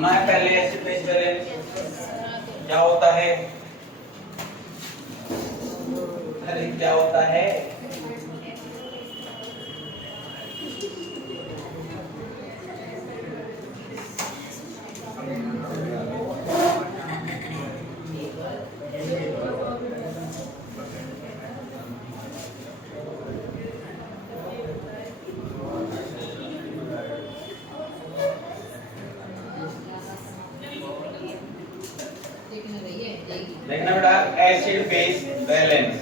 सुना है पहले एसिड बेस बैलेंस क्या होता है? अरे क्या होता है? देखना बेटा acid base balance.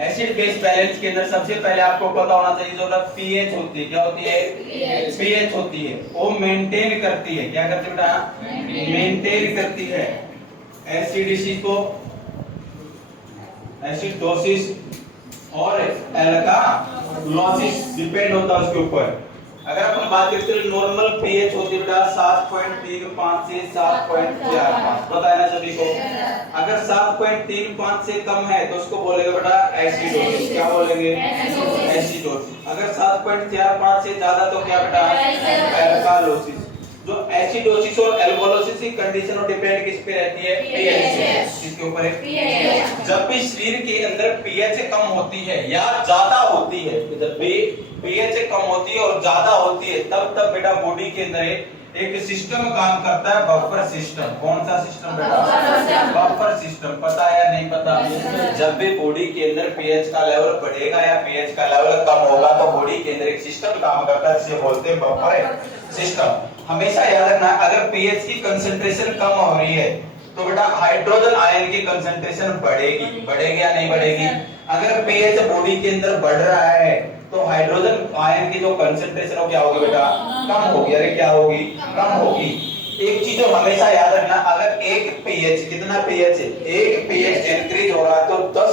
Acid base balance के अंदर सबसे पहले आपको पता होना चाहिए जो पीएच होती है। क्या होती है? पीएच होती है। वो मेंटेन करती है। क्या करती है बेटा? मेंटेन करती है एसिडिटी को, एसिडोसिस और एल्कालोसिस डिपेंड होता है उसके ऊपर। अगर अपन बात करते हैं नॉर्मल पीएच होती है बेटा 7.35 से 7.45, पता है ना सभी को। अगर 7.35 से कम है तो उसको बोलेंगे बेटा एसिडोसिस। क्या बोलेंगे? एसिडोसिस। अगर 7.45 से ज्यादा तो क्या बेटा? एल्कालोसिस। जो एसिडोसिस और एल्कालोसिस की कंडीशन और डिपेंड किस पे रहती है? पीएच। किसके ऊपर है? जब भी शरीर के अंदर पीएच कम होती है या ज्यादा होती है, जब भी पीएच कम होती है और ज्यादा होती है तब बेटा बॉडी के अंदर एक सिस्टम काम करता है, बफर सिस्टम। कौन सा सिस्टम बेटा? Buffer system. पता है या नहीं पता? जब भी बॉडी के अंदर पीएच का लेवल बढ़ेगा या पीएच का लेवल कम होगा तो बॉडी के अंदर एक सिस्टम काम करता है जिसे बोलते हैं बफर सिस्टम। हमेशा याद रखना अगर पीएच की कंसंट्रेशन कम हो रही है तो बेटा हाइड्रोजन आयन की कंसंट्रेशन बढ़ेगी। बढ़ेगी या नहीं बढ़ेगी? अगर पीएच बॉडी के अंदर बढ़ रहा है तो हाइड्रोजन आयन की जो कंसंट्रेशन हो क्या होगी बेटा? कम होगी। अरे क्या होगी? कम होगी। एक चीज हमेशा याद रखना अगर एक पीएच, कितना पीएच है? एक पीएच इंक्रीज हो रहा है तो 10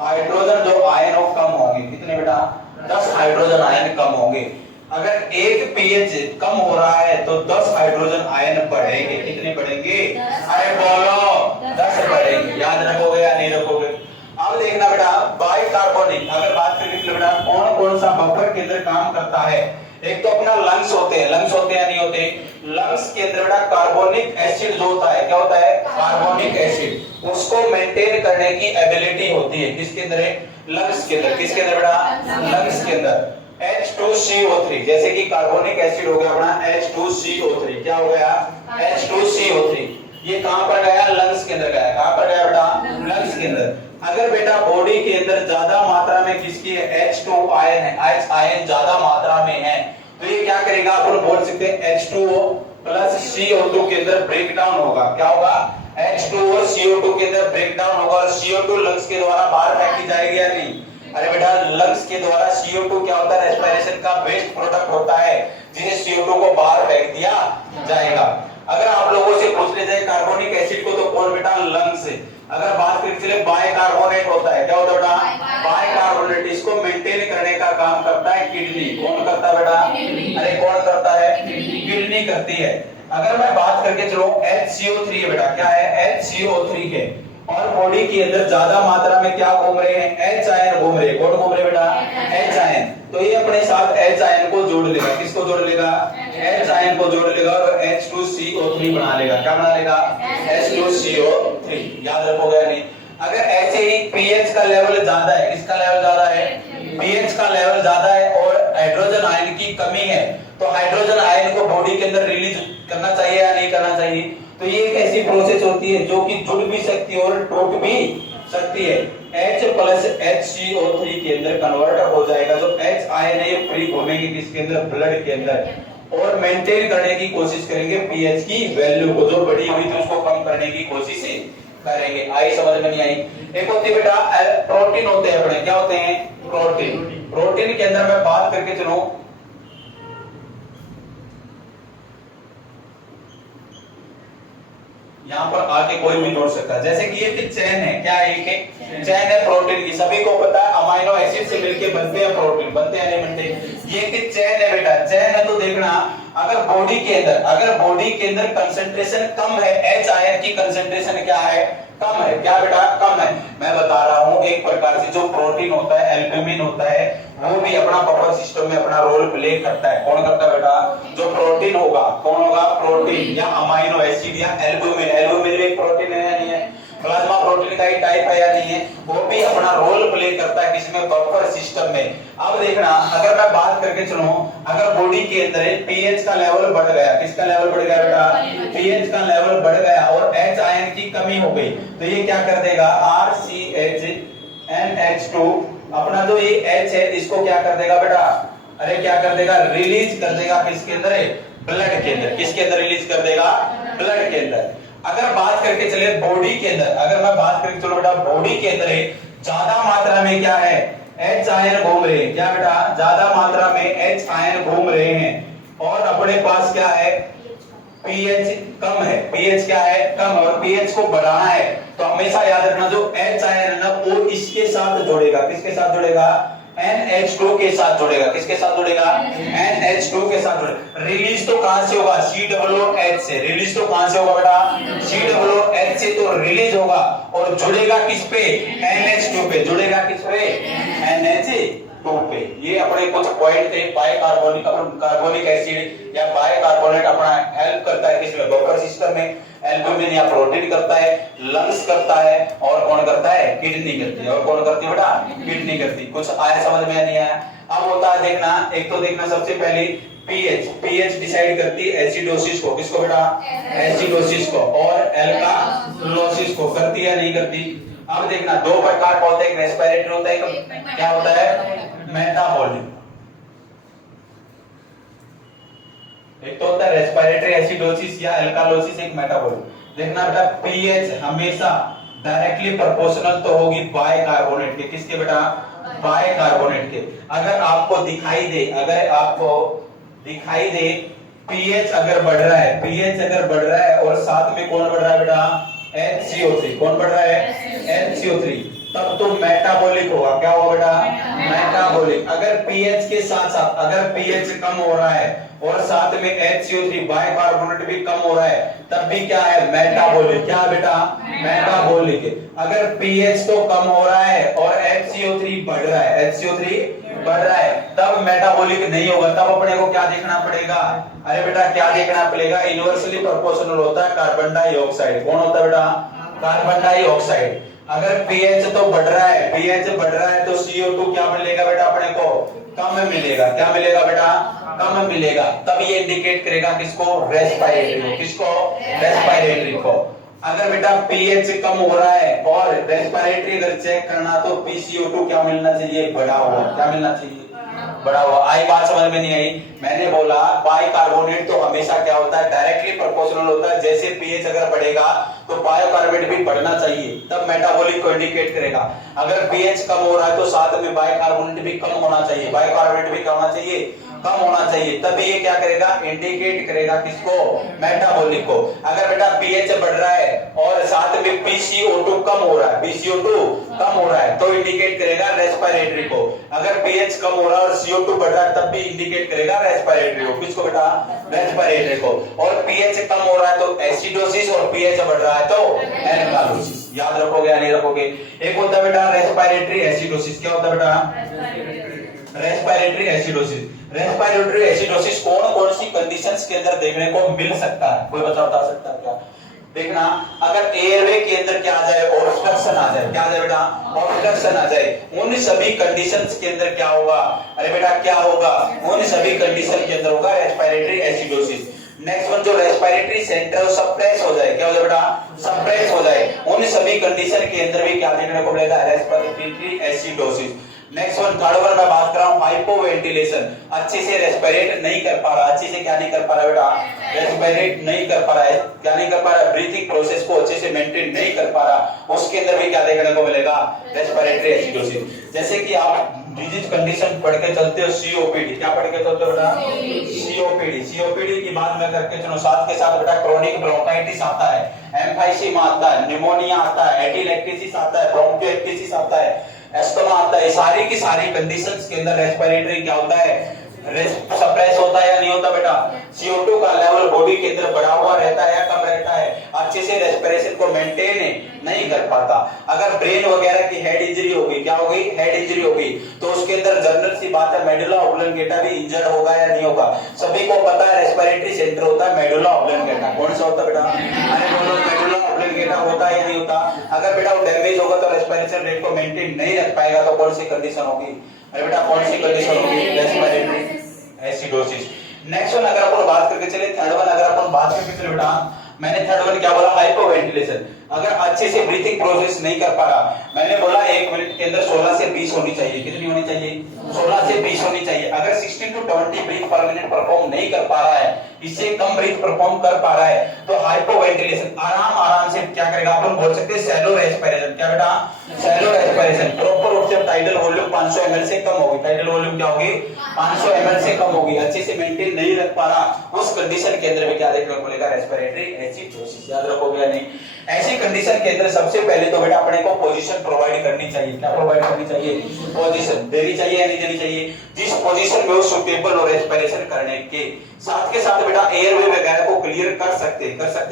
हाइड्रोजन जो आयन हो कम होंगे। कितने बेटा? 10 हाइड्रोजन आयन कम होंगे। अगर एक पीएच कम हो रहा है तो 10 हाइड्रोजन आयन बढ़ेंगे। कितने बढ़ेंगे? अरे बोलो 10 बढ़ेंगे। याद रखोगे या नहीं रखोगे? अब देखना बेटा बाइकार्बोनिक, अगर बात करें बेटा कौन कौन सा बफर के अंदर काम करता है। एक तो अपना लंग्स होते हैं। लंग्स होते हैं नहीं होते? लंग्स के अंदर बेटा कार्बोनिक एसिड जो होता है, क्या होता है? Carbonic acid. उसको मेंटेन करने की एबिलिटी होती है। किसके अंदर है? लंग्स के अंदर। किसके अंदर बेटा? लंग्स के अंदर। H2CO3 जैसे कि कार्बोनिक एसिड हो गया अपना H2CO3। क्या हो गया? H2CO3। ये कहां पर गया? लंग्स के अंदर गया। कहां पर गया बेटा? लंग्स के अंदर। अगर बेटा बॉडी के अंदर ज्यादा मात्रा में किसकी है? H2 आयन है, H आयन ज्यादा मात्रा में है तो ये क्या करेगा? अपन बोल सकते हैं H2O प्लस CO2 के अंदर ब्रेक डाउन होगा। क्या होगा? H2O CO2 के अंदर ब्रेक डाउन होगा और CO2 लंग्स के द्वारा बाहर फेंकी जाएगी या नहीं? अरे बेटा लंग्स के द्वारा CO2 क्या होता है? रेस्पिरेशन का वेस्ट प्रोडक्ट होता है जिसे CO2 को बाहर फेंक दिया जाएगा। अगर आप लोगों से पूछ ले जाए कार्बोनिक एसिड को तो कौन बेटा? लंग्स है। अगर बात करें चले बाइकार्बोनेट होता है। क्या होता है बेटा? बाइकार्बोनेट। इसको मेंटेन करने का काम करता है किडनी। कौन करता है बेटा? अरे कौन करता है? किडनी करती है। अगर मैं बात करके चलो HCO3 है बेटा। क्या है? HCO3 है और बॉडी के अंदर ज्यादा मात्रा में क्या घूम रहे हैं? H आयन घूम रहे हैं। कौन घूम रहे बेटा? H ion. तो ये अपने साथ H आयन को जोड़ लेगा। किसको जोड़ लेगा? H आयन को जोड़ लेगा और H2CO3 बना लेगा। क्या बना लेगा? H2CO3। याद रखोगे या नहीं? अगर ऐसे ही पीएच का लेवल ज्यादा है, किसका लेवल ज्यादा है? पीएच का लेवल ज्यादा है और हाइड्रोजन आयन की कमी है तो हाइड्रोजन आयन को बॉडी के अंदर रिलीज करना चाहिए या नहीं करना चाहिए? तो ये एक ऐसी प्रोसेस होती है जो कि जुड़ भी सकती है और टूट भी सकती है। H प्लस HCO3 के अंदर कन्वर्ट हो जाएगा। जो H आयन है ये फ्री घूमेंगे किसके अंदर? ब्लड के अंदर और मेंटेन करने की कोशिश करेंगे पीएच की वैल्यू को। जो बढ़ी हुई थी उसको कम करने की कोशिश करेंगे। आई समझ में नहीं आई? एक होती है बेटा प्रोटीन होते हैं अपने। क्या होते हैं? प्रोटीन। प्रोटीन के अंदर मैं बात करके चलूं यहाँ पर आके कोई भी जोड़ सकता है। जैसे कि ये चैन है। क्या है? ये चैन है प्रोटीन की। सभी को पता है अमाइनो एसिड से मिलके बनते हैं प्रोटीन। बनते हैं नहीं बनते? ये कि चैन है बेटा। चैन है तो देखना अगर बॉडी के अंदर कंसंट्रेशन कम है, एच आयन की कंसंट्रेशन क्या है, कम है, क्या बेटा कम है। मैं बता रहा हूं एक प्रकार से जो प्रोटीन होता है, एल्ब्यूमिन होता है, वो भी अपना बफर सिस्टम में अपना रोल प्ले करता है। कौन करता है बेटा, जो प्रोटीन होगा, कौन होगा, प्रोटीन या अमाइनो एसिड या एल्ब्यूमिन, एल्ब्यूमिन भी एक प्रोटीन है या नहीं है, प्लाज्मा प्रोटीन का ही टाइप है या नहीं है, वो भी अपना रोल प्ले करता है किसमें, बफर सिस्टम में। अब देखना, अगर मैं बात करके चलूं, अगर बॉडी के अंदर पीएच का लेवल बढ़ गया, किसका लेवल बढ़ गया बेटा, पीएच का लेवल बढ़ गया और एच आयन की कमी हो गई, तो ये क्या कर देगा, RCHNH2 अपना जो ये H है इसको क्या कर देगा बेटा, अरे क्या कर देगा, रिलीज कर देगा किसके अंदर, ब्लड के अंदर। किसके अंदर रिलीज कर देगा, ब्लड के अंदर। अगर बात करके चले बॉडी के अंदर, अगर मैं बात करके चलो बेटा बॉडी के अंदर ज्यादा मात्रा में क्या है, एच आयन घूम रहे हैं, क्या बेटा, ज्यादा मात्रा में एच आयन घूम रहे हैं और अपने पास क्या है, पीएच कम है, पीएच क्या है, कम, और पीएच को बढ़ाना है तो हमेशा याद रखना जो एच आयन है ना वो इसके साथ जुड़ेगा, किसके साथ जुड़ेगा, NH2 के साथ जुड़ेगा, किसके साथ जुड़ेगा, NH2 के साथ जुड़ेगा। रिलीज तो कहां से होगा, COOH से, रिलीज तो कहां से होगा बेटा, COOH से तो रिलीज होगा और जुड़ेगा किस पे, NH2 पे, जुड़ेगा किस पे, NH2 पे। ये अपने कुछ पॉइंट थे, कार्बोनिक एसिड या बाइकार्बोनेट अपना हेल्प करता है किसमें, बफर सिस्टम में, एल्ब्यूमिन या प्रोटीन करता है, लंग्स करता है, और कौन करता है, किडनी करती है, और कौन करती है बेटा, किडनी करती। कुछ आया समझ में नहीं आया। अब होता है देखना, एक तो देखना सबसे पहले पीएच डिसाइड करती है एसिडोसिस को, किसको बेटा, एसिडोसिस को, और एल्कालोसिस को करती है, नहीं करती। अब देखना दो प्रकार का होता है, एक रेस्पिरेटरी होता है, क्या होता है, मेटाबॉलिक। एक तो होता है रेस्पिरेटरी एसिडोसिस या अल्कालोसिस, एक मेटाबॉलिक। देखना बेटा पीएच हमेशा डायरेक्टली प्रोपोर्शनल तो होगी बाइकार्बोनेट के, किसके बेटा, बाइकार्बोनेट के। अगर आपको दिखाई दे पीएच अगर बढ़ रहा है, पीएच अगर बढ़ रहा है और साथ में कौन बढ़ रहा है बेटा, HCO3, कौन बढ़ रहा है, HCO3, तब तो मेटाबॉलिक होगा, क्या होगा बेटा, मेटाबॉलिक। अगर पीएच के साथ साथ अगर पीएच कम हो रहा है और साथ में HCO3 बाइकार्बोनेट भी कम हो रहा है, तब भी क्या है, मेटाबॉलिक। क्या बेटा, मेटाबॉलिक। अगर पीएच तो कम हो रहा है और HCO3 बढ़ रहा है, HCO3 बढ़ रहा है, तब मेटाबॉलिक नहीं होगा। तब अपने को क्या देखना पड़ेगा, अरे बेटा क्या देखना पड़ेगा, इनवर्सली प्रोपोर्शनल होता है कार्बन डाइऑक्साइड। कौन होता है बेटा, कार्बन डाइऑक्साइड। अगर पीएच तो बढ़ रहा है, पीएच बढ़ रहा है तो CO2 क्या मिलेगा बेटा, अपने को कम मिलेगा। क्या मिलेगा बेटा, कम मिलेगा। तब ये इंडिकेट करेगा किसको, रेस्पिरेटरी को, किसको, रेस्पिरेटरी को। अगर बेटा पीएच कम हो रहा है और रेस्पिरेटरी अगर चेक करना तो PCO2 क्या मिलना चाहिए, बढ़ा हुआ। क्या मिलना चाहिए, बढ़ा हुआ। आई बात समझ में नहीं आई, मैंने बोला बाइकार्बोनेट तो हमेशा क्या होता है, डायरेक्टली प्रोपोर्शनल होता है। जैसे पीएच अगर बढ़ेगा तो बाइकार्बोनेट भी बढ़ना चाहिए, तब मेटाबॉलिक को इंडिकेट करेगा। अगर पीएच कम हो रहा है तो साथ में बाइकार्बोनेट भी कम होना चाहिए, बाइकार्बोनेट भी क्या होना चाहिए, कम होना चाहिए। तब ये क्या करेगा, इंडिकेट करेगा किसको, मेटाबॉलिक को। अगर बेटा पीएच बढ़ रहा है और साथ में PCO2 कम हो रहा है, PCO2 कम हो रहा है, तो इंडिकेट करेगा रेस्पिरेटरी को। अगर पीएच कम हो रहा है और CO2 बढ़ रहा है, तब भी इंडिकेट करेगा रेस्पिरेटरी को। किसको बेटा, रेस्पिरेटरी को। और पीएच कम हो रहा है तो एसिडोसिस, और पीएच बढ़ रहा है तो एल्कालोसिस। याद रखोगे या नहीं रखोगे। एक होता है बेटा रेस्पिरेटरी एसिडोसिस। क्या होता है बेटा, रेस्पिरेटरी एसिडोसिस। रेस्पिरेटरी एसिडोसिस कौन कौन सी कंडीशंस के अंदर देखने को मिल सकता है, कोई बता सकता है क्या। देखना, अगर एयरवे के अंदर क्या आ जाए, ऑब्स्ट्रक्शन आ जाए। क्या आ जाए बेटा, ऑब्स्ट्रक्शन आ जाए। उन सभी कंडीशंस के अंदर क्या होगा, अरे बेटा क्या होगा, उन सभी कंडीशन के अंदर होगा रेस्पिरेटरी एसिडोसिस। नेक्स्ट वन, जो रेस्पिरेटरी सेंटर सप्रेस हो जाए। क्या हो जाए बेटा, सप्रेस हो जाए। उन सभी कंडीशन के अंदर भी क्या देखने को मिलेगा, respiratory acidosis. Next one, third one मैं बात कर रहा हूं हाइपोवेंटिलेशन। अच्छे से रेस्पिरेट नहीं कर पा रहा, अच्छे से क्या नहीं कर पा रहा बेटा, रेस्पिरेट नहीं कर पा रहा है। क्या नहीं कर पा रहा, ब्रीथिंग प्रोसेस को अच्छे से मेंटेन नहीं कर पा रहा, उसके अंदर भी क्या देखने को मिलेगा, रेस्पिरेटरी एसिडोसिस। जैसे कि आप डिजीज कंडीशन पढ़ के चलते हो, COPD। क्या पढ़ के चलते हो बेटा, COPD की बात मैं करके चलो, साथ के साथ बेटा क्रोनिक ब्रोंकाइटिस आता है, एम्फाइसीमा आता है, निमोनिया आता है, एटिलेक्टेसिस आता है, ब्रोंकियोएक्टेसिस आता है, एस्थमा आता है। सारी की सारी कंडीशंस के अंदर रेस्पिरेटरी क्या होता है, सप्रेस होता है या नहीं होता बेटा? CO2 का लेवल बॉडी के अंदर बढ़ा हुआ रहता है या कम रहता है? अच्छे से रेस्पिरेशन को मेंटेन नहीं कर पाता। अगर ब्रेन वगैरह की हेड इंजरी होगी, क्या होगी? हेड इंजरी होगी, तो उसके अंदर जनरल सी बात है मेडुला ऑब्लोंगेटा भी इंजर्ड होगा या नहीं होगा? सभी को पता है रेस्पिरेटरी सेंटर होता है मेडुला ऑब्लोंगेटा। कौन सा होता है बेटा? अरे बोलो, मेडुला ऑब्लोंगेटा होता है या नहीं होता? अगर बेटा वो डैमेज होगा तो रेस्पिरेशन रेट को मेंटेन नहीं रख पाएगा, तो कौन सी कंडीशन होगी? अरे बेटा कौन सी कंडीशन होगी? Respiratory acidosis. नेक्स्ट वन अगर अपन बात करके चले, थर्ड वन अगर अपन बात करके चले बेटा, मैंने थर्ड वन क्या बोला? हाइपोवेंटिलेशन। अगर अच्छे से ब्रीथिंग प्रोसेस नहीं कर पा रहा, मैंने बोला 1 मिनट के अंदर 16 से 20 होनी चाहिए। कितनी होनी चाहिए? 16 से 20 होनी चाहिए। अगर 16 to 20 breath per minute perform नहीं कर पा रहा है, इससे कम ब्रीथ परफॉर्म कर पा रहा है, तो हाइपोवेंटिलेशन आराम से क्या करेगा? अपन बोल सकते हैं शैलो रेस्पिरेशन। क्या बेटा? Shallow respiration. प्रॉपर रूप से टाइडल वॉल्यूम 500 ml से कम होगी। टाइडल वॉल्यूम क्या होगी? 500 ml से कम होगी। अच्छे से मेंटेन नहीं रख पा रहा, उस कंडीशन के अंदर भी क्या देखने को मिलेगा? Respiratory acidosis. याद रखोगे या नहीं? ऐसी कंडीशन के अंदर सबसे पहले तो बेटा अपने को पोजीशन प्रोवाइड करनी चाहिए। क्या प्रोवाइड करनी चाहिए? पोजीशन देनी चाहिए या नहीं देनी चाहिए? जिस पोजीशन में वो सुटेबल हो रेस्पिरेशन करने के साथ के साथ बेटा एयरवे वगैरह को क्लियर कर सकते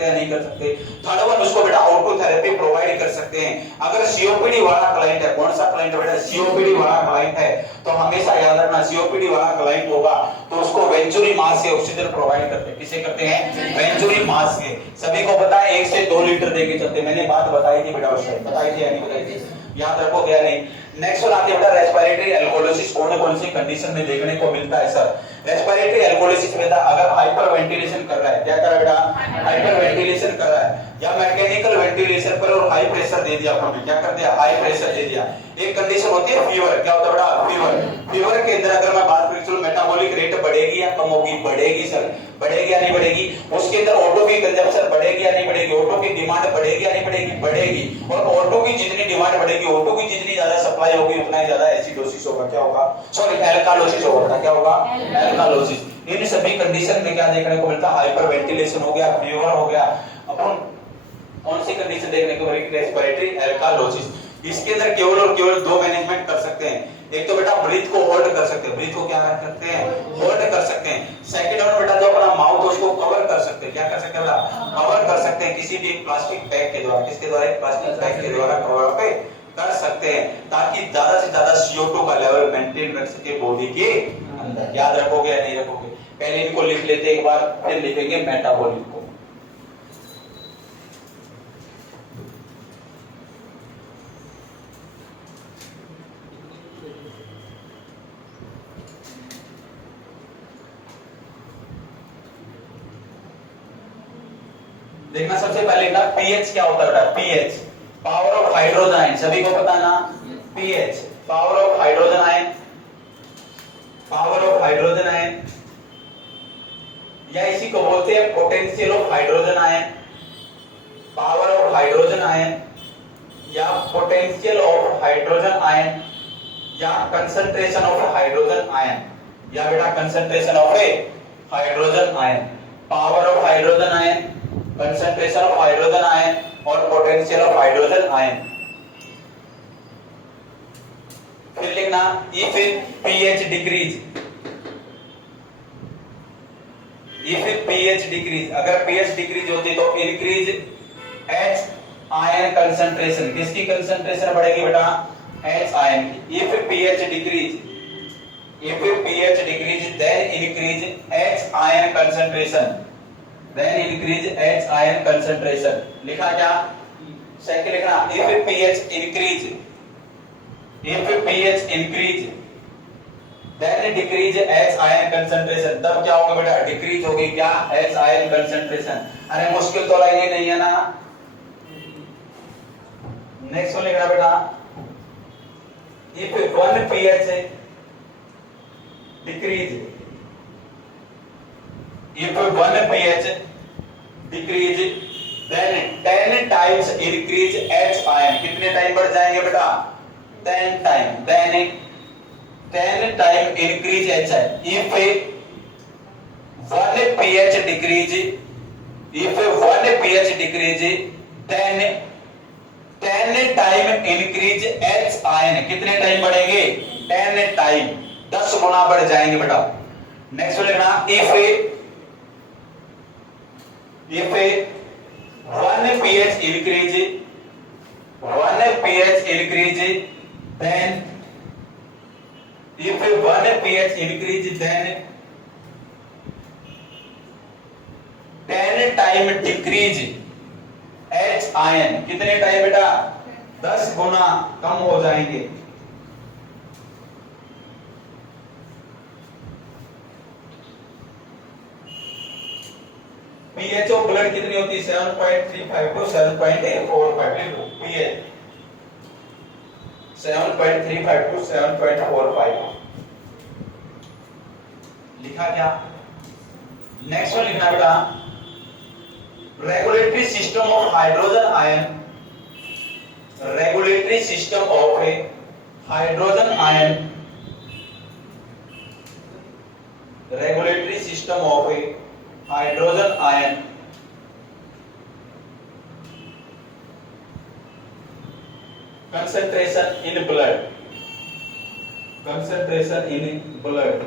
या नहीं कर सकते? थर्ड वन उसको बेटा ऑटो थेरेपी प्रोवाइड कर सकते हैं। अगर सीओपीडी वाला क्लाइंट है, कौन सा क्लाइंट है बेटा? सीओपीडी वाला क्लाइंट है, तो हमेशा याद रखना सीओपीडी वाला क्लाइंट होगा तो उसको वेंचुरी मास से ऑक्सीजन प्रोवाइड करते हैं। किसे करते हैं? वेंचुरी मास से। सभी को पता है 1 से 2 लीटर देके चलते। मैंने बात बताई थी बेटा, उससे बताई थी या नहीं बताई थी? याद रखो क्या नहीं? नेक्स्ट वन आती है बेटा रेस्पिरेटरी एल्कोहोलिसिस। कौन सी कंडीशन में देखने को मिलता है सर? रेस्पिरेटरी एल्कोहोलिसिस में अगर हाइपर वेंटिलेशन कर रहा है, क्या कर रहा है बेटा? हाइपर वेंटिलेशन कर रहा है, या मैकेनिकल वेंटिलेशन पर और हाई प्रेशर दे दिया आपने, क्या कर दिया? हाई प्रेशर दे दिया। एक कंडीशन होती है फीवर। क्या होता है बेटा? फीवर। फीवर के अंदर अगर मैं बात करूं, मेटाबॉलिक रेट बढ़ेगी या कम होगी? बढ़ेगी सर। बढ़ेगी या नहीं बढ़ेगी? उसके अंदर ऑटो की कंजप्शन बढ़ेगी या नहीं बढ़ेगी? ऑटो की डिमांड बढ़ेगी या नहीं बढ़ेगी? बढ़ेगी। और ऑटो की जितनी डिमांड बढ़ेगी, ऑटो की जितनी ज्यादा सप्लाई होगी, उतना ही ज्यादा एसिडोसिस होगा। क्या होगा? सॉरी, एल्कालोसिस होगा। क्या होगा? एल्कालोसिस। इन सभी कंडीशन में क्या देखने को मिलता है? हाइपर वेंटिलेशन हो गया, फीवर हो गया। अपन कौन सी कंडीशन देखने को मिलेगी? रेस्पिरेटरी एल्कालोसिस। इसके अंदर केवल और केवल 2 मैनेजमेंट कर सकते हैं। एक तो बेटा ब्रीथ को होल्ड कर सकते हैं। ब्रीथ को क्या कर सकते हैं? होल्ड कर सकते हैं। सेकंड और बेटा जो अपना माउथ उसको कवर कर सकते हैं। क्या कर सकते हैं बेटा? कवर कर सकते हैं किसी भी प्लास्टिक बैग के द्वारा। किसके द्वारा? प्लास्टिक बैग के द्वारा कवर पे कर सकते हैं, ताकि ज्यादा से ज्यादा CO2 का लेवल मेंटेन रख सके बॉडी के अंदर। याद रखोगे या नहीं रखोगे? पहले इनको लिख लेते एक बार, फिर लिखेंगे मेटाबॉलिक को। देखना सबसे पहले ना पीएच क्या होता है? PH power of hydrogen ion. सभी को पता ना? PH power of hydrogen ion, power of hydrogen ion, या इसी को बोलते हैं potential of hydrogen ion. Power of hydrogen ion या पोटेंशियल ऑफ हाइड्रोजन आयन या कंसंट्रेशन ऑफ हाइड्रोजन आयन, या बेटा concentration of hydrogen ion. Power of hydrogen ion, concentration of hydrogen ion और पोटेंशियल ऑफ हाइड्रोजन आयन। फिर लिखना if pH decrease, if pH decrease, अगर pH decrease होती तो increase H ion concentration. किसकी concentration बढ़ेगी बेटा? H आयन की। If pH decrease, if pH decrease then increase H ion concentration, then increase H ion concentration। लिखा क्या? Second लिखना if pH increase, if pH increase then decrease H ion concentration। तब क्या होगा बेटा? डिक्रीज होगी क्या? H ion concentration। अरे मुश्किल तो लाइन नहीं है ना? नेक्स्ट वन लिखना बेटा if 1 pH decrease, if 1 pH decrease then 10 times increase H ion। कितने टाइम बढ़ जाएंगे बेटा? 10 time. then 10 time increase H ion। if 1 pH decrease, if 1 pH decrease then 10 time increase H ion। कितने time बढ़ेंगे? 10 time, 10 गुना बढ़ जाएंगे बेटा। Next लिखना if one pH increase then if one pH increase then 10 time decrease H ion, कितने time बेटा 10 गुना कम हो जाएंगे। पीएच ऑफ ब्लड कितनी होती है 7.35 टू 7.45 पीएच 7.35 टू 7.45 लिखा क्या। नेक्स्ट वन लिखना बेटा regulatory system of hydrogen ion, regulatory system of A hydrogen ion, regulatory system of A hydrogen ion concentration in blood, concentration in blood,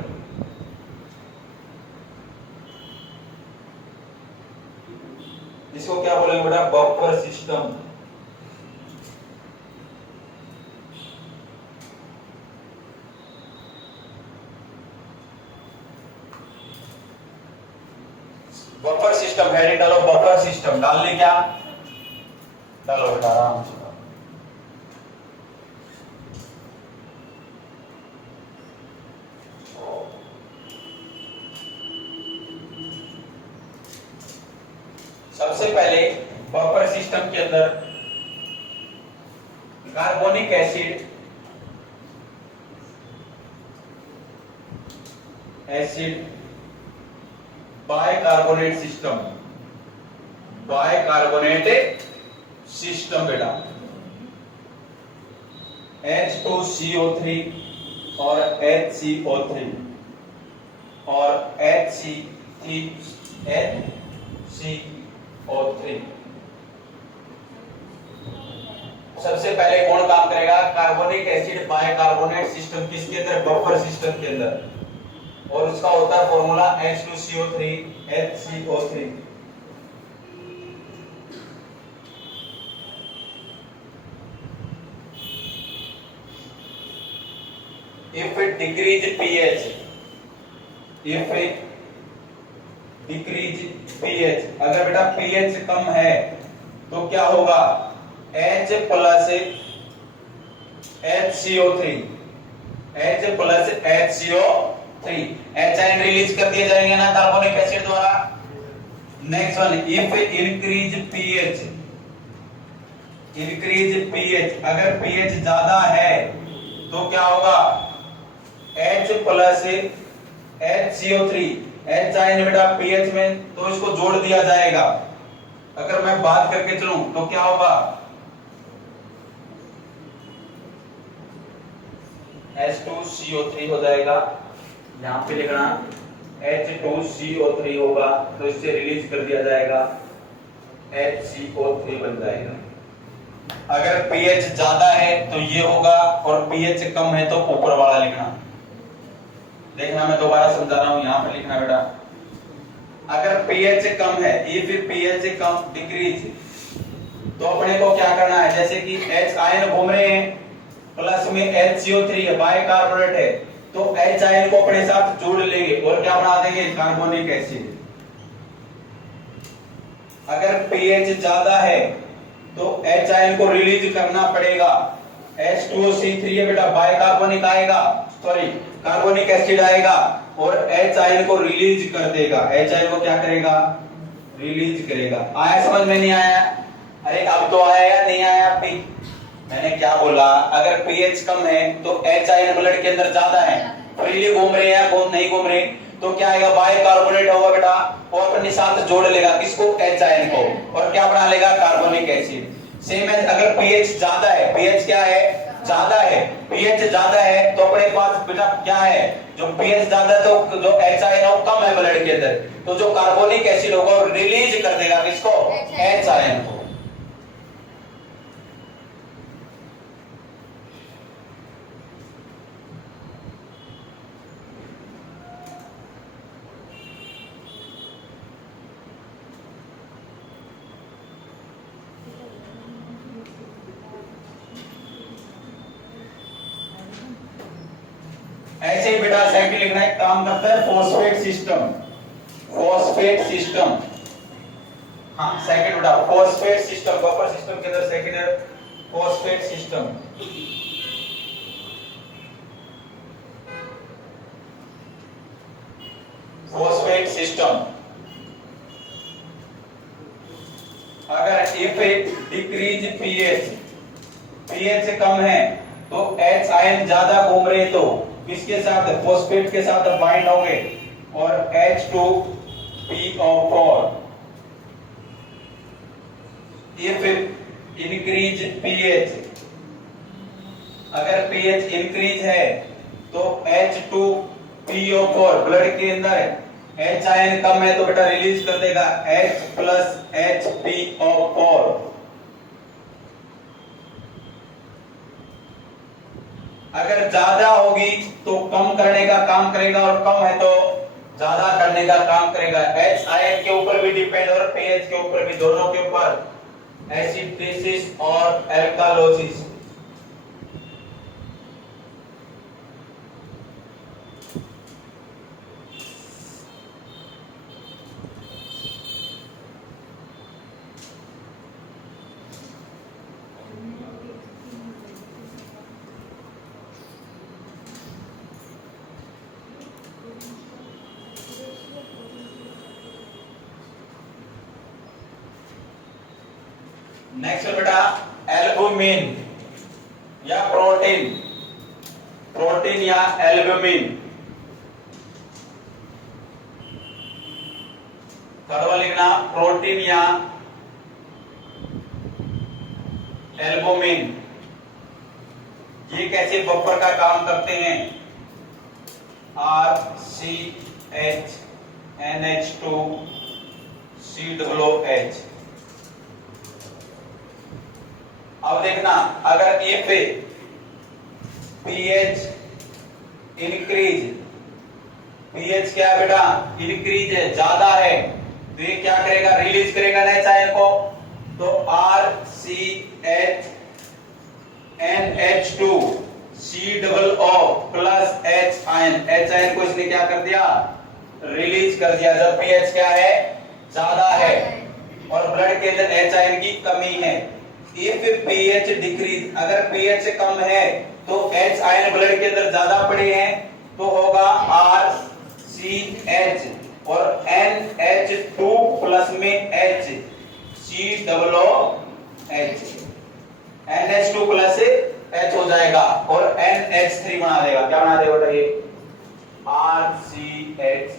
इसको क्या बोलेंगे बेटा buffer system. Buffer system heading डालो, buffer system डालने क्या डालो बेटा आराम से। सबसे पहले बफर सिस्टम के अंदर कार्बोनिक एसिड बाइकार्बोनेट सिस्टम बेटा H2CO3 और HCO3 और HCO3। सबसे पहले कौन काम करेगा कार्बोनिक एसिड बाइकार्बोनेट सिस्टम किसके अंदर बफर सिस्टम के अंदर, और उसका होता है formula H2CO3 HCO3। if it decrease pH, if it decrease pH, अगर बेटा pH कम है तो क्या होगा H plus HCO3, H plus HCO3, H ion release कर दिए जाएंगे ना कार्बोनिक एसिड द्वारा। Next one if increase pH, अगर pH ज्यादा है तो क्या होगा H plus HCO3, H ion बेटा pH में तो इसको जोड़ दिया जाएगा। अगर मैं बात करके चलूं तो क्या होगा H2CO3 हो जाएगा, यहां पे लिखना H2CO3 होगा तो इससे रिलीज कर दिया जाएगा HCO3 बन जाएगा। अगर pH ज्यादा है तो ये होगा और pH कम है तो ऊपर वाला लिखना। देखना मैं दोबारा समझा रहा हूं, यहां पे लिखना बेटा अगर pH कम है if pH कम डिक्रीज तो अपने को क्या करना है, जैसे कि H आयन घूम रहे हैं प्लस में HCO3 है बाइकार्बोनेट है तो H आयन को अपने साथ जोड़ लेंगे और क्या बना देंगे कार्बोनिक एसिड। अगर pH ज्यादा है तो H आयन को रिलीज करना पड़ेगा, H2O3 है बेटा बाइकार्बोनिक आएगा, सॉरी कार्बोनिक एसिड आएगा और H आयन को रिलीज कर देगा। H आयन को क्या करेगा रिलीज करेगा। आया समझ में नहीं आया? अरे अब तो आया या नहीं आया? अभी मैंने क्या बोला अगर pH कम है तो H आयन ब्लड के अंदर ज्यादा है, फ्रीली घूम रहे हैं कौन नहीं घूम रहे तो क्या आएगा बाइकार्बोनेट होगा बेटा और अपने साथ जोड़ लेगा किसको H आयन को और क्या बना लेगा कार्बोनिक एसिड। सेम है अगर pH ज्यादा है, pH क्या है ज्यादा है, pH ज्यादा है तो अपने पास बेटा क्या है जो pH ज्यादा है तो जो H आयन है वो कम है ब्लड के अंदर तो जो कार्बोनिक एसिड होगा वो रिलीज कर देगा किसको H आयन को। ऐसे ही बेटा सेकंड लिखना है, काम करता है फॉस्फेट सिस्टम, फॉस्फेट सिस्टम। हाँ सेकंड बेटा फॉस्फेट सिस्टम, कॉपर सिस्टम के अंदर सेकंड है फॉस्फेट सिस्टम। फॉस्फेट सिस्टम अगर इफ डिक्रीज पीएच, पीएच कम है तो H आयन ज्यादा घूम रहे तो किसके साथ, फॉस्फेट के साथ बाइंड होंगे और H2PO4। इफ इंक्रीज पीएच, अगर पीएच इंक्रीज है तो H2PO4 ब्लड के अंदर H आयन कम है तो बेटा रिलीज कर देगा H प्लस HPO4। अगर ज्यादा होगी तो कम करने का काम करेगा और कम है तो ज्यादा करने का काम करेगा। H आयन के ऊपर भी डिपेंड और pH के ऊपर भी, दोनों के ऊपर, एसिडिक और एल्कालोसिस। नेक्स्ट बेटा एल्बुमिन या प्रोटीन, प्रोटीन या एल्बुमिन। कड़वा लिखना प्रोटीन या एल्बुमिन। ये कैसे बफर का काम करते हैं, RCHNH2COOH। अब देखना अगर इफ पीएच इंक्रीज, पीएच क्या है बेटा, इंक्रीज है, ज्यादा है, तो ये क्या करेगा, रिलीज करेगा ना H आयन को, तो RCHNH2COO plus H ion, H ion को इसने क्या कर दिया, रिलीज कर दिया जब पीएच क्या है, ज्यादा है और ब्लड के अंदर H आयन की कमी है। इफ पीएच डिक्रीज, अगर पीएच कम है तो H आयन ब्लड के अंदर ज्यादा पड़े हैं तो होगा RCH और NH2 प्लस में H COOH, NH2 plus H हो जाएगा और NH3 बना देगा। क्या बना देगा बेटा, ये RCH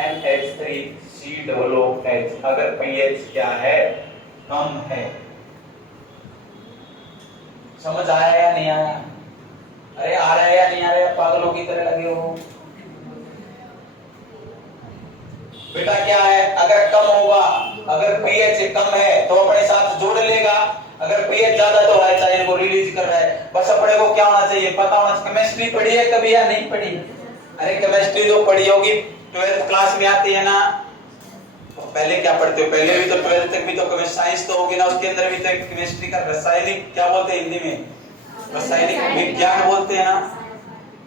NH3 COOH अगर पीएच क्या है, कम है। समझ आया या नहीं आया, अरे आ रहा है या नहीं आ रहा है, पागलों की तरह लगे हो। बेटा क्या है, अगर कम होगा, अगर पीएच कम है तो अपने साथ जोड़ लेगा, अगर पीएच ज्यादा तो H आयन को रिलीज कर रहा है। बस अपने को क्या होना चाहिए, पता होना चाहिए। केमिस्ट्री पढ़ी है कभी या नहीं पढ़ी, अरे केमिस्ट्री जो पढ़ी होगी 12th क्लास में आती है ना, तो पहले क्या पढ़ते हो, पहले भी तो 12th तक भी तो केमिस्ट्री साइंस तो होगी ना, उसके अंदर भी तो केमिस्ट्री का रासायनिक क्या बोलते हैं हिंदी में, रासायनिक विज्ञान बोलते हैं ना,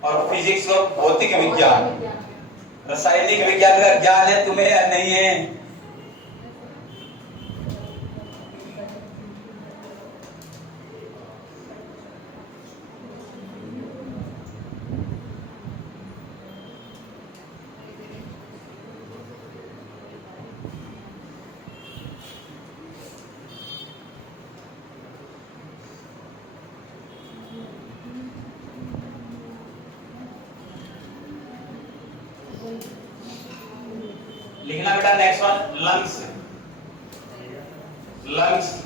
और फिजिक्स को भौतिक विज्ञान। रासायनिक विज्ञान का ज्ञान है तुम्हें या नहीं है, लिखना बेटा। Next one lungs, lungs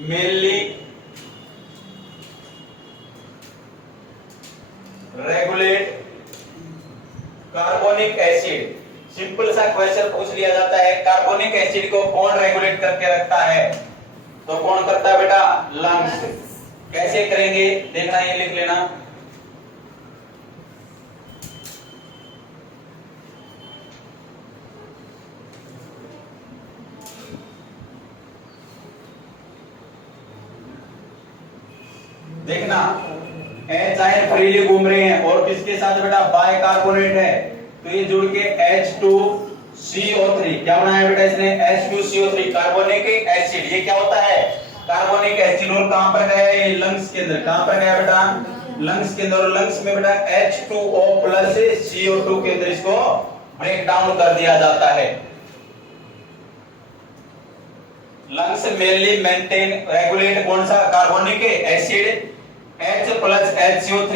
mainly regulate carbonic acid. Simple सा क्वेश्चन पूछ लिया जाता है, कार्बोनिक एसिड को कौन रेगुलेट करके रखता है, तो कौन करता है बेटा, लंग्स। कैसे करेंगे देखना, ये लिख लेना। देखना एच आयन फ्रीली घूम रहे हैं और किसके साथ बेटा बाइकार्बोनेट है, तो ये जुड़ के H2CO3 क्या बनाया बेटा इसने H2CO3 कार्बोनिक एसिड। ये क्या होता है कार्बोनिक एसिड और कहां पर गया ये लंग्स के अंदर, कहां पर गया बेटा लंग्स के अंदर, और लंग्स में बेटा H2O प्लस CO2 के अंदर इसको ब्रेक डाउन कर दिया जाता है। लंग्स मेनली मेंटेन रेगुलेट कौन सा carbonic acid H plus HCO3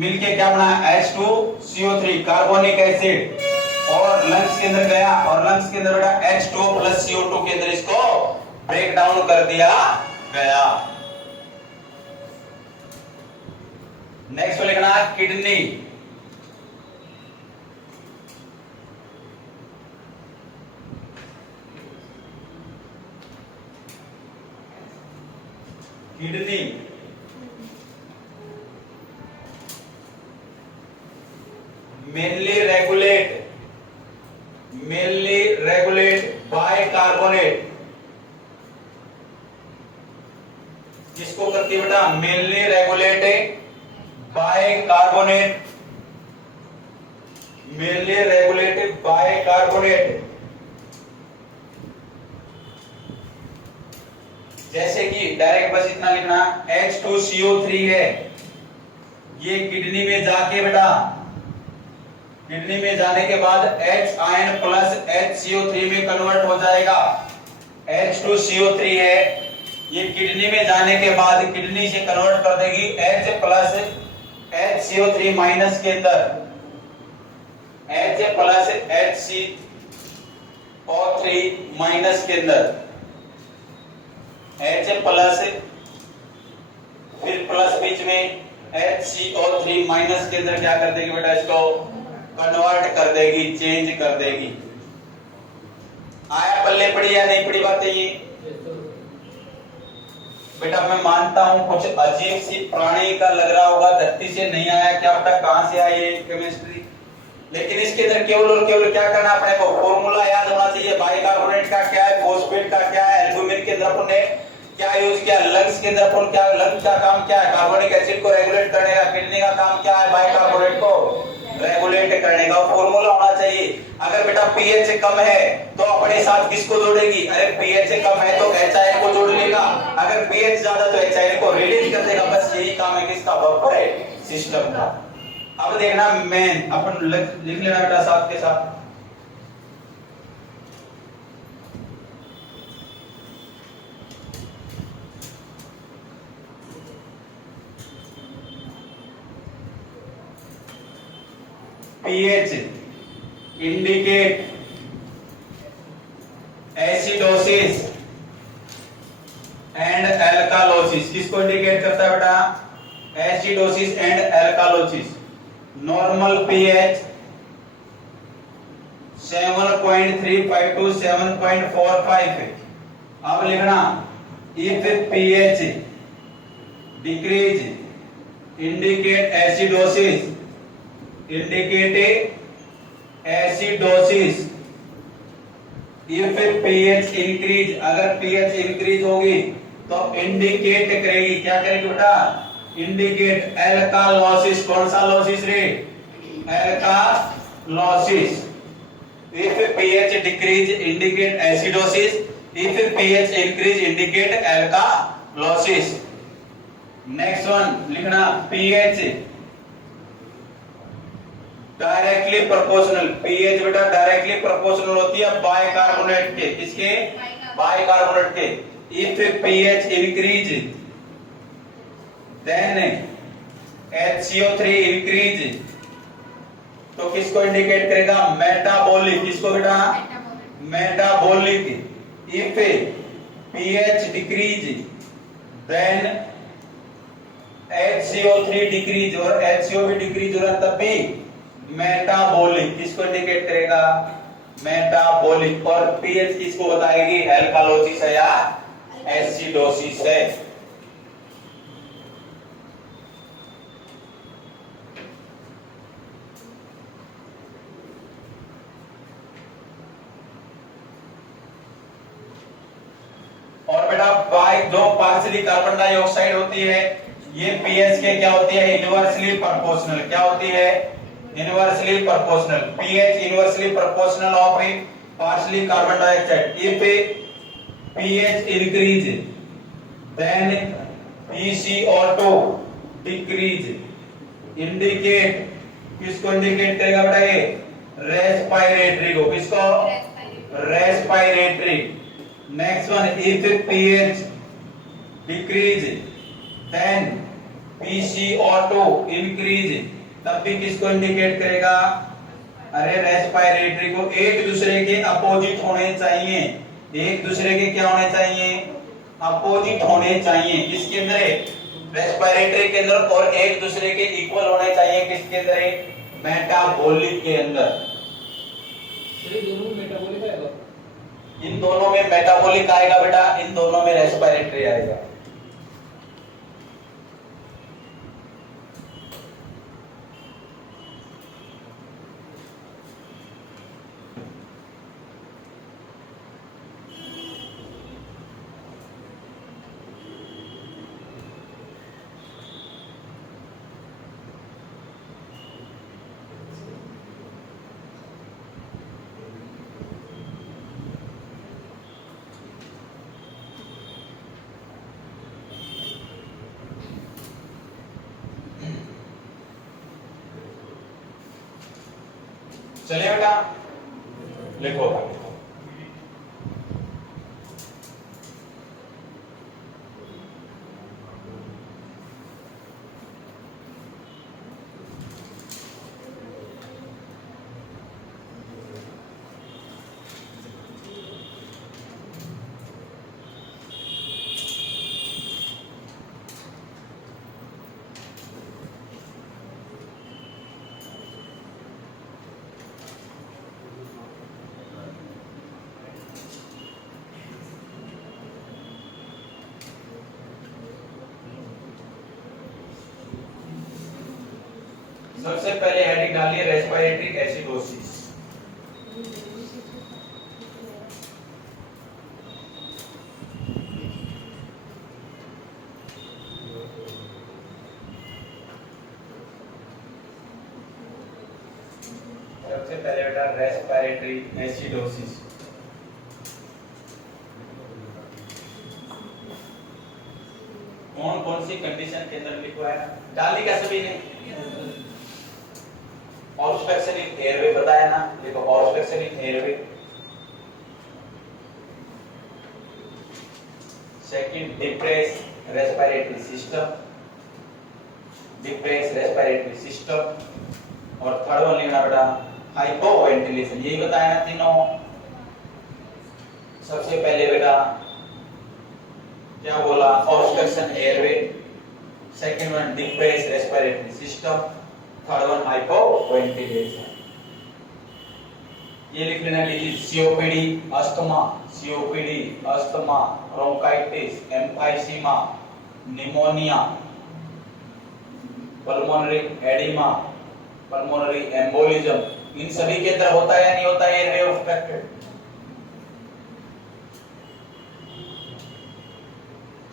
मिलके क्या बना H2CO3 कार्बोनिक एसिड, और लंग्स के अंदर गया और लंग्स के अंदर बेटा H2O प्लस CO2 के अंदर इसको ब्रेक डाउन कर दिया गया। नेक्स्ट लिखना kidney. Kidney mainly regulate bicarbonate, किसको करती है बेटा mainly regulate bicarbonate, mainly regulate bicarbonate। जैसे कि डायरेक्ट बस इतना लिखना H2CO3 है, ये किडनी में जाके बेटा किडनी में जाने के बाद H आयन प्लस HCO3 में कन्वर्ट हो जाएगा। H2CO3 है, ये किडनी में जाने के बाद किडनी से कन्वर्ट कर देगी H प्लस HCO3 माइनस के अंदर, H प्लस HCO3 माइनस के अंदर, H प्लस फिर प्लस बीच में HCO3 माइनस के अंदर क्या कर देगी बेटा इसको कन्वर्ट कर देगी, चेंज कर देगी। आया पल्ले पड़ी या नहीं पड़ी बातें ये बेटा? मैं मानता हूं कुछ अजीब सी प्राणी का लग रहा होगा, धरती से नहीं आया, क्या पता कहां से आई ये केमिस्ट्री, लेकिन इसके अंदर केवल और केवल क्या करना अपने को फॉर्मूला याद होना चाहिए। बाइकार्बोनेट का क्या है, फॉस्फेट का क्या है, एल्बुमिन के अंदर अपन ने क्या यूज किया, लंग्स के अंदर अपन क्या, लंग्स का काम क्या है कार्बोनिक एसिड को रेगुलेट करने का, किडनी का काम क्या है बाइकार्बोनेट को रेगुलेट करने का, फॉर्मूला होना चाहिए। अगर बेटा पीएच कम है तो अपने साथ किसको जोड़ेगी, अरे पीएच कम है तो HIN को जोड़ लेगा, अगर पीएच ज्यादा तो HIN को रिलीज कर देगा। बस यही काम है किसका बफर सिस्टम का। अब देखना मेन अपन लिख लेना बेटा साथ के साथ pH indicate acidosis and alkalosis। किसको इंडिकेट करता है बेटा acidosis and alkalosis. Normal pH 7.35 to 7.45 है। अब लिखना if pH decrease indicate acidosis, indicate acidosis। if pH increase, अगर pH increase होगी तो indicate करेगी, क्या करेगी बेटा indicate alkalosis। कौन सा लॉसिस रे alkalosis। if pH decrease indicate acidosis, if pH increase indicate alkalosis। Next one लिखना pH डायरेक्टली प्रोपोर्शनल। पीएच बेटा डायरेक्टली प्रोपोर्शनल होती है बाइकार्बोनेट के, किसके बाइकार्बोनेट के। If pH increase then HCO3 increase, तो किसको इंडिकेट करेगा मेटाबॉलिक। किसको बेटा metabolic. If pH decrease then HCO3 decrease, और HCO भी डिक्रीज हो रहा तब भी मेटाबॉलिक। किसको इंडिकेट करेगा मेटाबॉलिक। और पीएच किसको बताएगी एल्कालोसिस है या एसिडोसिस है। और बेटा बाई जो पार्शियली कार्बन डाइऑक्साइड होती है ये पीएच के क्या होती है, इनवर्सली प्रोपोर्शनल। क्या होती है, inversely proportional. PH inversely proportional of A partially carbon dioxide. If pH increase then PCO2 decrease। Indicate, किसको इंडिकेट करेगा बेटा, ये रेस्पिरेटरी को। किसको, respiratory. Next one, if pH decrease then PCO2 increase, तब भी किसको इंडिकेट करेगा, अरे रेस्पिरेटरी को। एक दूसरे के अपोजिट होने चाहिए, एक दूसरे के क्या होने चाहिए, अपोजिट होने चाहिए। किसके अंदर, रेस्पिरेटरी के अंदर, और एक दूसरे के इक्वल होने चाहिए। किसके अंदर, मेटाबॉलिक के अंदर। इन दोनों में मेटाबॉलिक आएगा बेटा, इन दोनों में रेस्पिरेटरी आएगा। चलिए बेटा लिखो। सबसे पहले हेडिंग डालिए रेस्पिरेटरी एसिडोसिस। सबसे पहले बेटा रेस्पिरेटरी एसिडोसिस। कौन कौन सी कंडीशन के अंदर लिखवा है, डालने का सभी ने। ऑब्स्ट्रक्शन इन एयरवे बताया ना, देखो ऑब्स्ट्रक्शन इन airway. Second, depress respiratory system, depress respiratory system. और थर्ड वन लिखना बेटा हाइपोवेंटिलेशन। यही बताया ना तीनों। सबसे पहले बेटा क्या बोला, obstruction airway, second one depress respiratory system, third one hypoventilation. ये लिख लेना, लीजिए COPD asthma, COPD asthma, bronchitis, emphysema, pneumonia, pulmonary oedema, pulmonary embolism, इन सभी के अंदर होता है या नहीं होता है airway obstructed.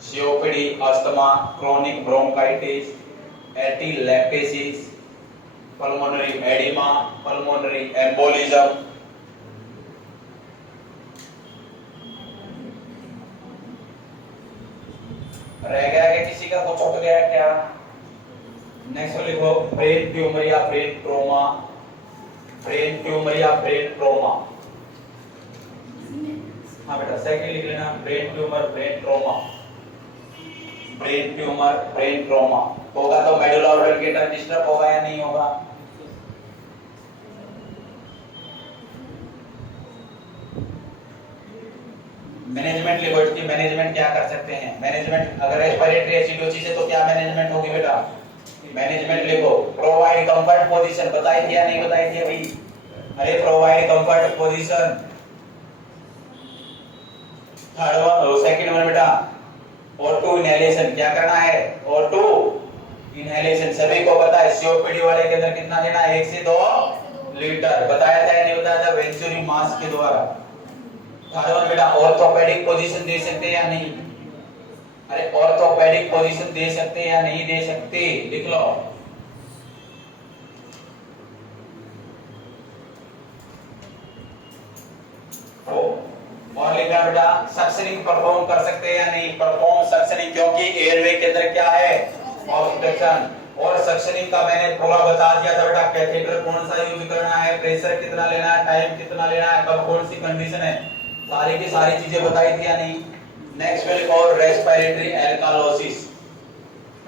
COPD asthma, chronic bronchitis, atelectasis, pulmonary oedema, pulmonary embolism. रह गया क्या किसी का, कुछ छूट गया क्या? नेक्स्ट लिखो ब्रेन ट्यूमर या ब्रेन ट्रोमा, ब्रेन ट्यूमर या ब्रेन ट्रोमा। हाँ बेटा सेकंड लिख लेना, brain tumour brain trauma, brain tumour brain trauma. होगा तो मेडुला ऑब्लिंगेटा डिस्टर्ब होगा या नहीं होगा? मैनेजमेंट लिखो, इसकी मैनेजमेंट क्या कर सकते हैं। मैनेजमेंट अगर रेस्पिरेटरी एसिडोसिस है तो क्या मैनेजमेंट होगी बेटा? मैनेजमेंट लिखो, प्रोवाइड कंफर्ट पोजीशन, बताई थी या नहीं बताई थी अभी? अरे provide comfort position. Third one, second one बेटा O2 इनहेलेशन, क्या करना है? O2 inhalation. सभी को पता है सीओपीडी वाले के अंदर कितना लेना है, 1 से 2 लीटर। बताया था या नहीं बताया था? वेंचुरी मास के द्वारा। थर्ड वन बेटा ऑर्थोपेडिक पोजीशन दे सकते हैं या नहीं? अरे ऑर्थोपेडिक पोजीशन दे सकते हैं या नहीं दे सकते, लिख लो। और लिखना बेटा सक्शनिंग परफॉर्म कर सकते हैं या नहीं, परफॉर्म सक्शनिंग, क्योंकि एयरवे के अंदर क्या है, ऑब्स्ट्रक्शन। और सक्शनिंग का मैंने पूरा बता दिया था बेटा, कैथेटर कौन सा यूज करना है, प्रेशर कितना लेना है, टाइम कितना लेना है, कब कौन सी कंडीशन है, सारी की सारी चीजें बताई थी या नहीं। नेक्स्ट में लिखो रेस्पिरेटरी एल्कालोसिस।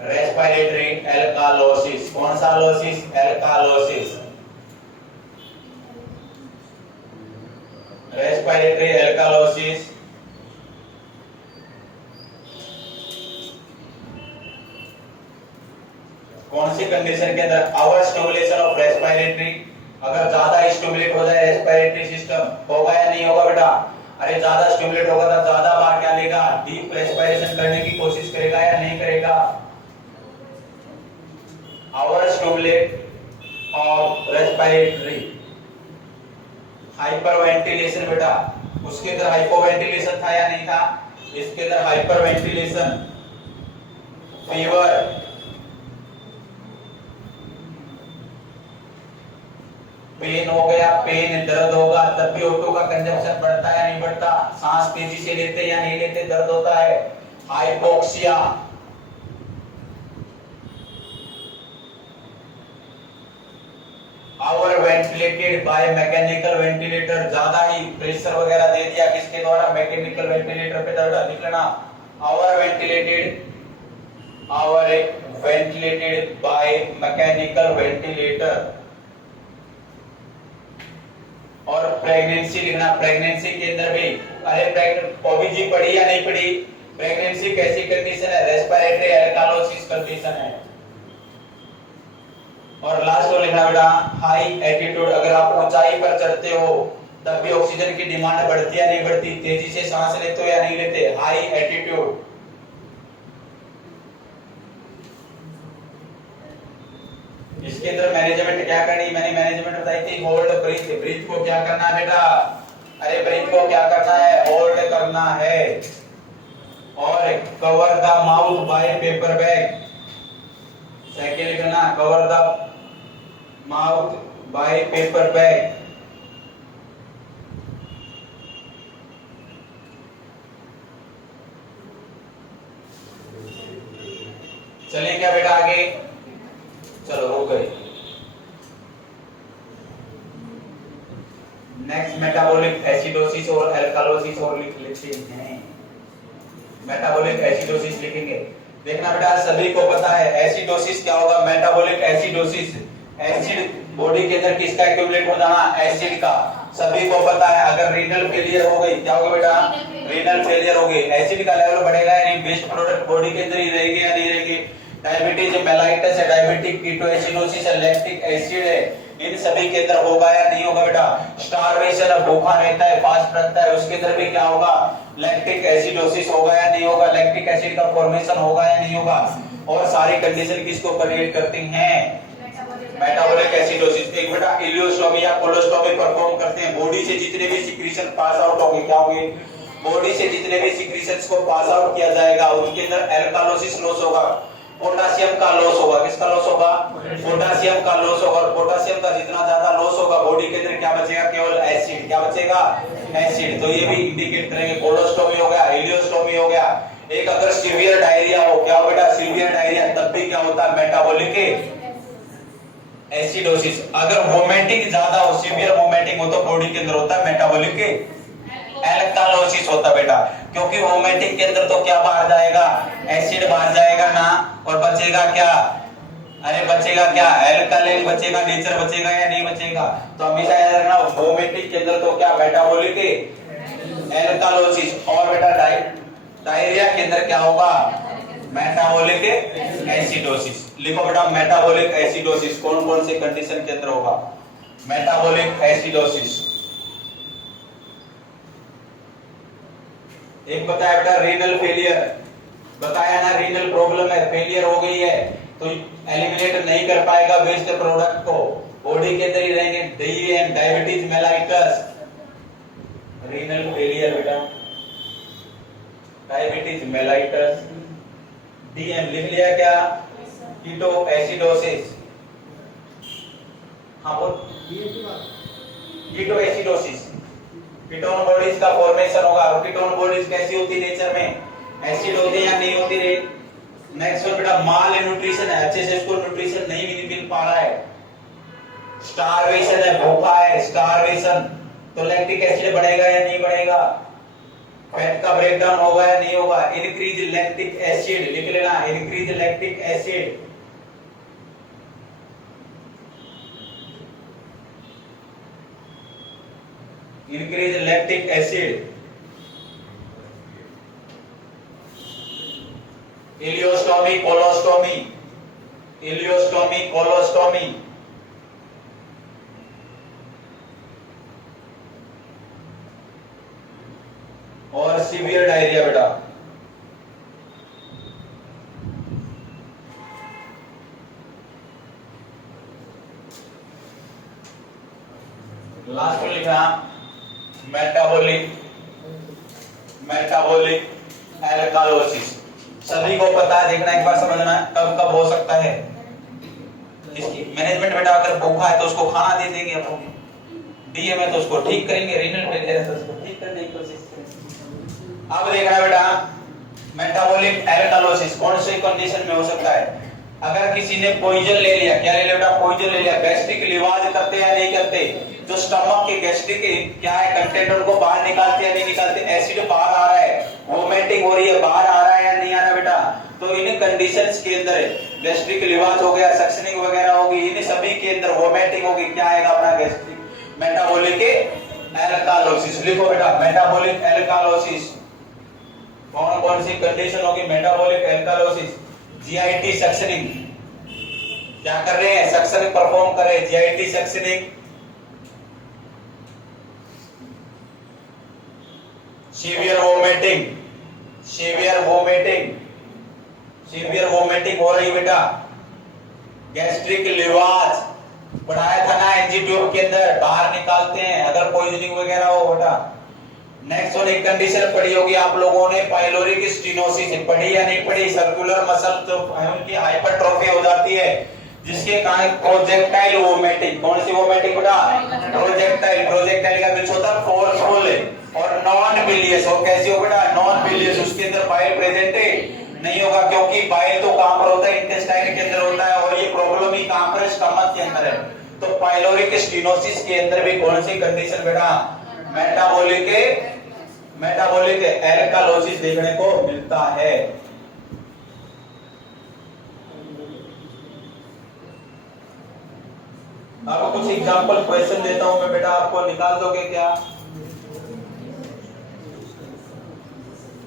रेस्पिरेटरी एल्कालोसिस, कौन सा लोसिस, एल्कालोसिस। रेस्पिरेटरी एल्कालोसिस कौन सी कंडीशन के अंदर, ओवर स्टिमुलेशन ऑफ रेस्पिरेटरी, अगर ज्यादा स्टिमुलेट हो जाए रेस्पिरेटरी सिस्टम, होगा या नहीं होगा बेटा, अरे ज्यादा स्टिमुलेट होगा तो ज्यादा बार क्या लेगा, डीप रेस्पिरेशन करने की कोशिश करेगा या नहीं करेगा। Over stimulate of respiratory, hyperventilation बेटा, उसके अंदर हाइपोवेंटिलेशन था या नहीं था, इसके अंदर हाइपरवेंटिलेशन, फीवर, पेन हो गया, पेन दर्द होगा, तब भी O2 का कंजम्पशन बढ़ता है या नहीं बढ़ता, सांस तेजी से लेते या नहीं लेते, दर्द होता है। हाइपोक्सिया, और वेंटिलेटेड बाय मैकेनिकल वेंटिलेटर, ज्यादा ही प्रेशर वगैरह दे दिया किसके द्वारा, मैकेनिकल वेंटिलेटर पे दर्द लिख लेना। और वेंटिलेटेड बाय मैकेनिकल वेंटिलेटर। और प्रेगनेंसी लिखना, प्रेगनेंसी के अंदर भी, अरे ओबीजी पढ़ी या नहीं पढ़ी, प्रेगनेंसी कैसी कंडीशन है, रेस्पिरेटरी एल्कालोसिस कंडीशन है। और लास्ट में लिखना बेटा हाई एल्टीट्यूड, अगर आप ऊंचाई पर चढ़ते हो तब भी ऑक्सीजन की डिमांड बढ़ती है नहीं बढ़ती, तेजी से सांस लेते हो या नहीं लेते, हाई एल्टीट्यूड। इसके अंदर मैनेजमेंट क्या करनी, मैंने मैनेजमेंट बताई थी, होल्ड ब्रीथ, ब्रीथ को क्या करना है बेटा, अरे ब्रीथ को क्या करना है, होल्ड करना है। और cover the mouth by paper bag, second लिखना cover the mouth by paper bag. चलिए क्या बेटा आगे, चलो हो गई। नेक्स्ट मेटाबॉलिक एसिडोसिस और एल्कालोसिस और लिख लेते हैं। मेटाबॉलिक एसिडोसिस लिखेंगे, देखना बेटा सभी को पता है एसिडोसिस क्या होगा, मेटाबॉलिक एसिडोसिस, एसिड बॉडी के अंदर किसका एक्यूमुलेट हो जाना, एसिड का, सभी को पता है। अगर रीनल फेलियर हो गई, क्या होगा बेटा, रीनल फेलियर हो गई, एसिड का लेवल बढ़ेगा या नहीं, वेस्ट प्रोडक्ट बॉडी के अंदर ही रहेंगे या नहीं रहेंगे। डायबिटीज मेलाइटिस है, डायबिटिक कीटोएसिडोसिस है, लैक्टिक एसिड है, इन सभी के अंदर होगा या नहीं होगा बेटा। स्टारवेशन है, भूखा रहता है, फास्ट रखता है, उसके अंदर भी क्या होगा, लैक्टिक एसिडोसिस होगा या नहीं होगा, लैक्टिक एसिड का फॉर्मेशन होगा या नहीं होगा। और सारी कंडीशन किसको क्रिएट करती हैं, मेटाबॉलिक एसिडोसिस। एक बेटा इलियोस्टोमी या कोलोस्टोमी परफॉर्म करते हैं, बॉडी से जितने भी सिक्रीशन पास आउट होंगे, क्या होंगे, बॉडी से जितने भी सिक्रीशंस को पास आउट किया जाएगा उनके अंदर एल्कालोसिस लॉस होगा, पोटासियम का लॉस होगा, किसका लॉस होगा, पोटासियम का लॉस होगा। और पोटासियम का जितना ज्यादा लॉस होगा बॉडी के अंदर क्या बचेगा, केवल एसिड, क्या बचेगा, एसिड। तो ये भी इंडिकेट करेंगे, कोलोस्टोमी हो गया, इलियोस्टोमी हो गया। एक अगर सीवियर डायरिया हो, क्या हो बेटा, सीवियर डायरिया, तब भी क्या होता है, मेटाबॉलिक एसिडोसिस। अगर वोमिटिंग ज्यादा हो, सीवियर वोमिटिंग हो, तो बॉडी के अंदर होता है मेटाबॉलिक एल्कालोसिस होता बेटा, क्योंकि वोमिटिंग के अंदर तो क्या बाहर जाएगा, एसिड बाहर जाएगा ना, और बचेगा क्या, अरे बचेगा क्या, एल्कालाइन बचेगा, नेचर बचेगा या नहीं बचेगा। तो हमेशा याद रखना वोमिटिंग के अंदर तो क्या, मेटाबॉलिक एल्कालोसिस। और बेटा डायरिया के अंदर क्या होगा, मेटाबॉलिक एसिडोसिस। लिखो बेटा मेटाबॉलिक एसिडोसिस कौन कौन से कंडीशन के अंदर होगा, मेटाबॉलिक एसिडोसिस। एक बताया बेटा रीनल फेलियर, बताया ना, रीनल प्रॉब्लम है, फेलियर हो गई है तो एलिमिनेट नहीं कर पाएगा वेस्ट प्रोडक्ट को, बॉडी के अंदर ही रहेंगे। डायबिटीज मेलाइटस, रीनल फेलियर बेटा, डायबिटीज मेलाइटस, DM लिख लिया क्या? Keto acidosis. हाँ बोल। कीटो एसिडोसिस, कीटोन बॉडीज का फॉर्मेशन होगा। और कीटोन बॉडीज कैसी होती है नेचर में? एसिड होती है या नहीं होती रे? नेक्स्ट वन बेटा, माल न्यूट्रिशन है, अच्छे से इसको न्यूट्रिशन नहीं मिल पा रहा है, स्टारवेशन है, भूखा है, स्टारवेशन, तो लैक्टिक एसिड बढ़ेगा या नहीं बढ़ेगा? फैट का ब्रेकडाउन होगा या नहीं होगा? इंक्रीज लैक्टिक एसिड, लिख लेना, increase lactic acid. Increase lactic acid. Ileostomy, colostomy, ileostomy, colostomy, और सीवियर डायरिया बेटा। लास्ट में लिखना मेटाबॉलिक, मेटाबॉलिक एल्कालोसिस। सभी को पता है, देखना एक बार समझना कब कब हो सकता है। इसकी मैनेजमेंट बेटा, अगर भूखा है तो उसको खाना दे देंगे अपन, डीएम है तो उसको ठीक करेंगे, रीनल फेलियर है तो उसको ठीक करने की कोशिश करेंगे। अब देखना बेटा, मेटाबॉलिक एल्कालोसिस कौन सी कंडीशन में हो सकता है? अगर किसी ने पॉइजन ले लिया, क्या ले लिया बेटा? पॉइजन ले लिया। गैस्ट्रिक लिवाज करते या नहीं करते? जो स्टमक के गैस्ट्रिक क्या है कंटेंट, उनको बाहर निकालते या नहीं निकालते? एसिड बाहर आ रहा है, वोमिटिंग हो रही है, बाहर आ रहा है या नहीं आ रहा बेटा? तो इन कंडीशंस के अंदर गैस्ट्रिक लिवाज हो गया, सक्शनिंग वगैरह होगी, इन सभी के अंदर वोमिटिंग होगी, क्या आएगा अपना? Gastric metabolic alkalosis. लिखो बेटा, मेटाबॉलिक एल्कालोसिस। कौन कौन सी कंडीशन होगी मेटाबॉलिक एल्कालोसिस? जीआईटी सक्शनिंग, क्या कर रहे हैं? सक्शनिंग परफॉर्म कर रहे हैं, GIT suctioning. Severe vomiting, severe vomiting, severe vomiting हो रही बेटा। गैस्ट्रिक लिवाज बढ़ाया था ना एनजी ट्यूब के अंदर, बाहर निकालते हैं अगर पॉइजनिंग वगैरह हो बेटा। नेक्स्ट वन, एक कंडीशन पढ़ी होगी आप लोगों ने, पाइलोरिक स्टेनोसिस, पढ़ी या नहीं पढ़ी? सर्कुलर मसल जो उनकी हाइपरट्रोफी हो जाती है, जिसके कारण प्रोजेक्टाइल वोमिटिंग। कौन सी वोमिटिंग बेटा? प्रोजेक्टाइल। प्रोजेक्टाइल का मींस होता है फोर्सफुल और नॉन बिलियस। और कैसी हो बेटा? नॉन बिलियस। उसके अंदर बाइल प्रेजेंट नहीं होगा, क्योंकि बाइल तो कहां पर होता है? इंटेस्टाइन के अंदर होता है, और ये प्रॉब्लम ही कहां पर? स्टमक के अंदर है। तो पाइलोरिक स्टेनोसिस के अंदर भी कौन सी कंडीशन बेटा? मेटाबॉलिक, मेटाबॉलिक एल्कालोसिस देखने को मिलता है। अब कुछ एग्जांपल क्वेश्चन देता हूं मैं बेटा, आपको निकाल दोगे क्या?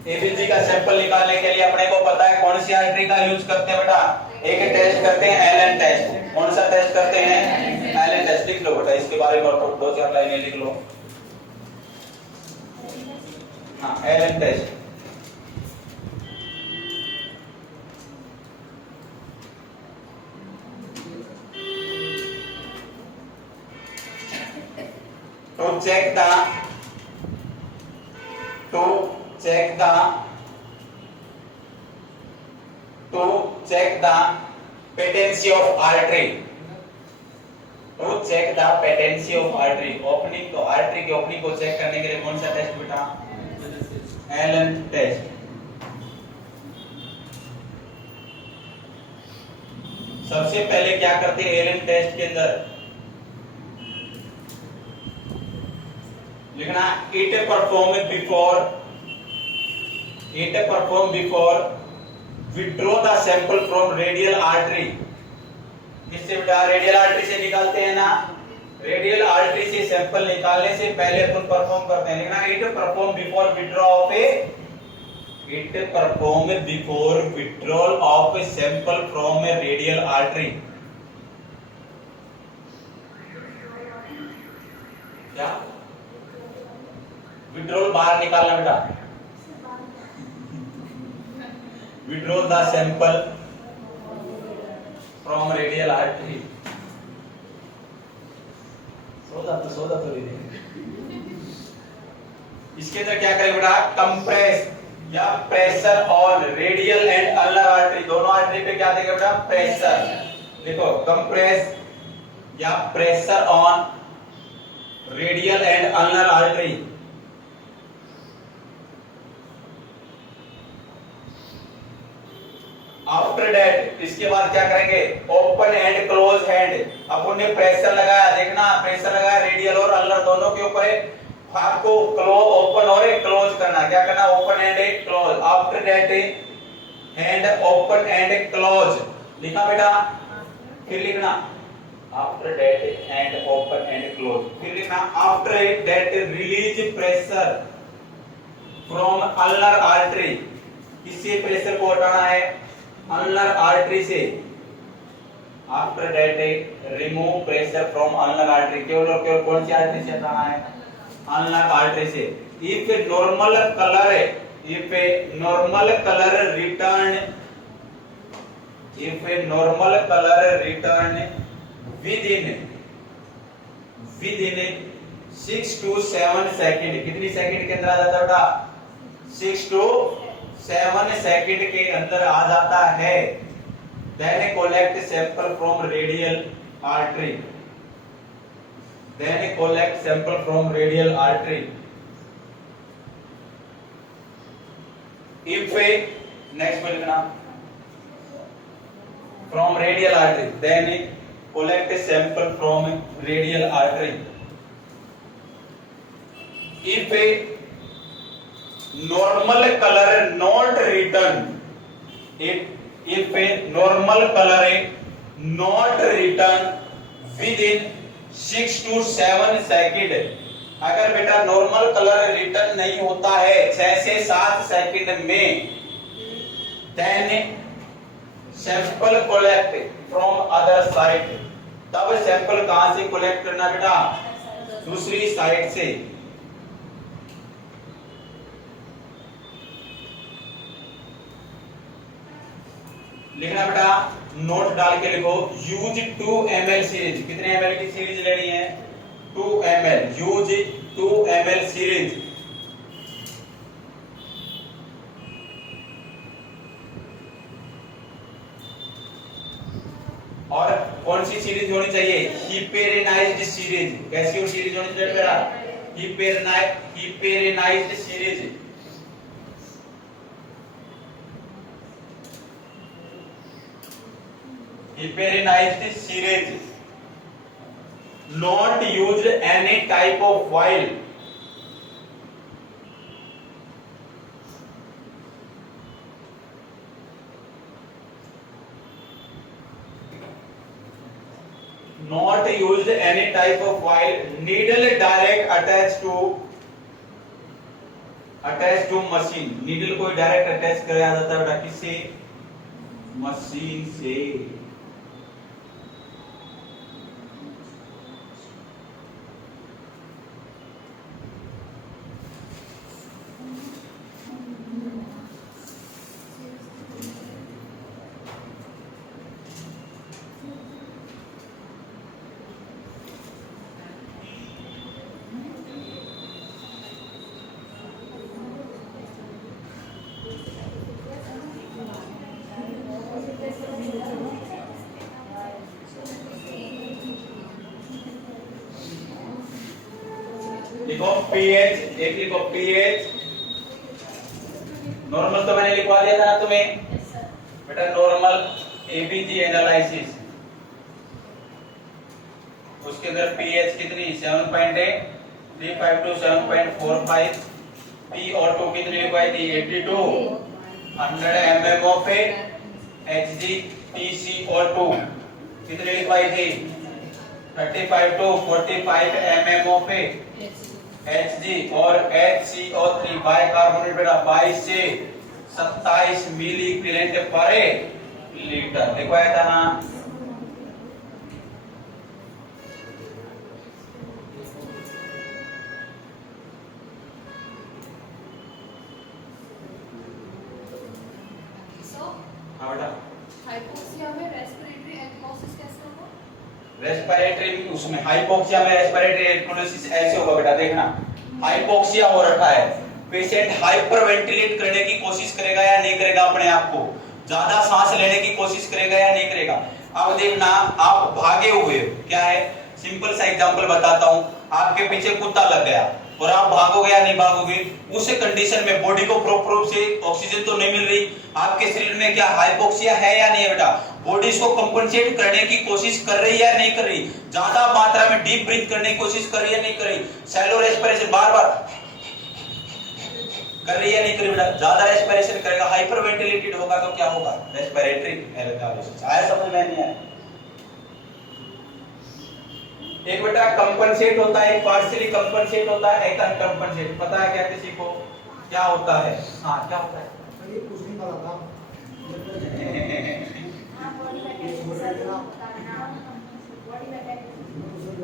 एबीसी का सैंपल निकालने के लिए अपने को पता है कौन सी आर्टरी का यूज करते हैं बेटा? एक टेस्ट करते हैं एलन टेस्ट। कौन सा टेस्ट करते हैं? Allen test. लिख लो बेटा, इसके बारे में और दो चार लाइनें लिख लो। हाँ, Allen test. to check the patency of artery, to check the patency of artery, opening को, आर्टरी की ओपनिंग को चेक करने के लिए कौन सा टेस्ट बेटा? Allen test. सबसे पहले क्या करते हैं एलन टेस्ट के अंदर? लिखना, it perform before withdraw the sample from radial artery। किससे बेटा? रेडियल आर्टरी से निकालते हैं ना। रेडियल आर्टरी से सैंपल निकालने से पहले अपन परफॉर्म करते हैं। लिखना, it perform before withdrawal of a sample from a radial artery। क्या? विड्रॉल बाहर निकालना बेटा। Withdraw the sample from radial artery. सोदा तो इसके अंदर क्या करेंगे बेटा? कंप्रेस या pressure on radial and ulnar artery, दोनों आर्टरी पे क्या देंगे बेटा, प्रेशर। देखो कंप्रेस या pressure on radial and ulnar artery. After that इसके बाद क्या करेंगे, ओपन एंड क्लोज हैंड। अपन ने प्रेशर लगाया, देखना प्रेशर लगाया रेडियल और अल्नर दोनों के ऊपर, आपको क्लोज ओपन और क्लोज करना, क्या करना, open and close. After that hand open and close, लिखा बेटा, फिर लिखना after that hand open and close, फिर लिखना after that release pressure from ulnar artery. किससे प्रेशर को हटाना है, अल्नर आर्टरी से। After that remove pressure from ulnar artery, केवल और केवल कौन सी आर्टरी से हटाना है, अल्नर आर्टरी से। If normal colour, if normal colour return, if normal colour return within 6 to 7 second, कितनी सेकंड के अंदर आ जाता है बेटा, 6 to 7 सेकंड के अंदर आ जाता है। Then collect sample from radial artery, then collect sample from radial artery। If next पे लिखना from radial artery, then collect sample from radial artery। If normal color not return, if normal color not return within 6 to 7 second, अगर बेटा normal colour return नहीं होता है 6 से 7 second में, then sample collect from other side. तब sample कहां से कलेक्ट करना बेटा, दूसरी साइड से। लिखना बेटा, नोट डाल के लिखो, यूज 2 ml सीरीज। कितने ml की सीरीज लेनी है, 2 ml, यूज 2 ml सीरीज। और कौन सी सीरीज होनी चाहिए, हिपेरेनाइज्ड सीरीज। कैसी सीरीज होनी चाहिए बेटा, हिपेरेनाइज्ड series. Heparinized syringe, not used any type of vial, not used any type of vial, needle direct attached to machine। needle को डायरेक्ट अटैच कराया जाता है बेटा, किससे, मशीन से। लिखो पीएच, एक लिखो पीएच। नॉर्मल तो मैंने लिखवा दिया था ना तुम्हें बेटा, नॉर्मल एबीजी एनालिसिस, उसके अंदर पीएच कितनी 7.8, 352 7.45, पी और 2 कितनी लिखवाई थी 82, 100 mm ऑफ एचजी, PCO2 कितनी लिखवाई थी 35 to 45 mm ऑफ Hg, और HCO3 बाइकार्बोनेट बेटा 22 से 27 मिली इक्विवेलेंट पर लीटर लिखवाया था ना। हाँ बेटा, हाइपोक्सिया में रेस्पिरेटरी एल्कोसिस कैसे होगा, रेस्पिरेटरी उसमें हाइपोक्सिया में रेस्पिरेटरी एल्कोसिस ऐसे होगा बेटा, देखना हाइपोक्सिया हो रखा है पेशेंट हाइपर वेंटिलेट करने की कोशिश करेगा या नहीं करेगा, अपने आप को ज्यादा सांस लेने की कोशिश करेगा या नहीं करेगा। अब देखना, आप भागे हुए, क्या है, सिंपल सा एग्जांपल बताता हूं, आपके पीछे कुत्ता लग गया और आप भागोगे या नहीं भागोगे। उस कंडीशन में बॉडी को प्रॉपर रूप से ऑक्सीजन तो नहीं मिल रही, आपके शरीर में क्या हाइपोक्सिया है या नहीं है बेटा, बॉडी इसको कंपनसेट करने की कोशिश कर रही है या नहीं कर रही, ज्यादा मात्रा में डीप ब्रीथ करने की कोशिश कर रही है नहीं कर रही, शैलो रेस्पिरेशन बार बार कर रही है नहीं कर रही बेटा, ज्यादा रेस्पिरेशन करेगा हाइपर वेंटिलेटेड होगा तो क्या होगा, रेस्पिरेटरी एल्वेओलाइटिस। आया समझ में नहीं आया? एक बेटा कंपनसेट होता है, एक पार्शियली कंपनसेट होता है, एक अनकंपनसेट। पता है क्या किसी को क्या होता है? हाँ क्या होता है? ये कुछ नहीं पता था।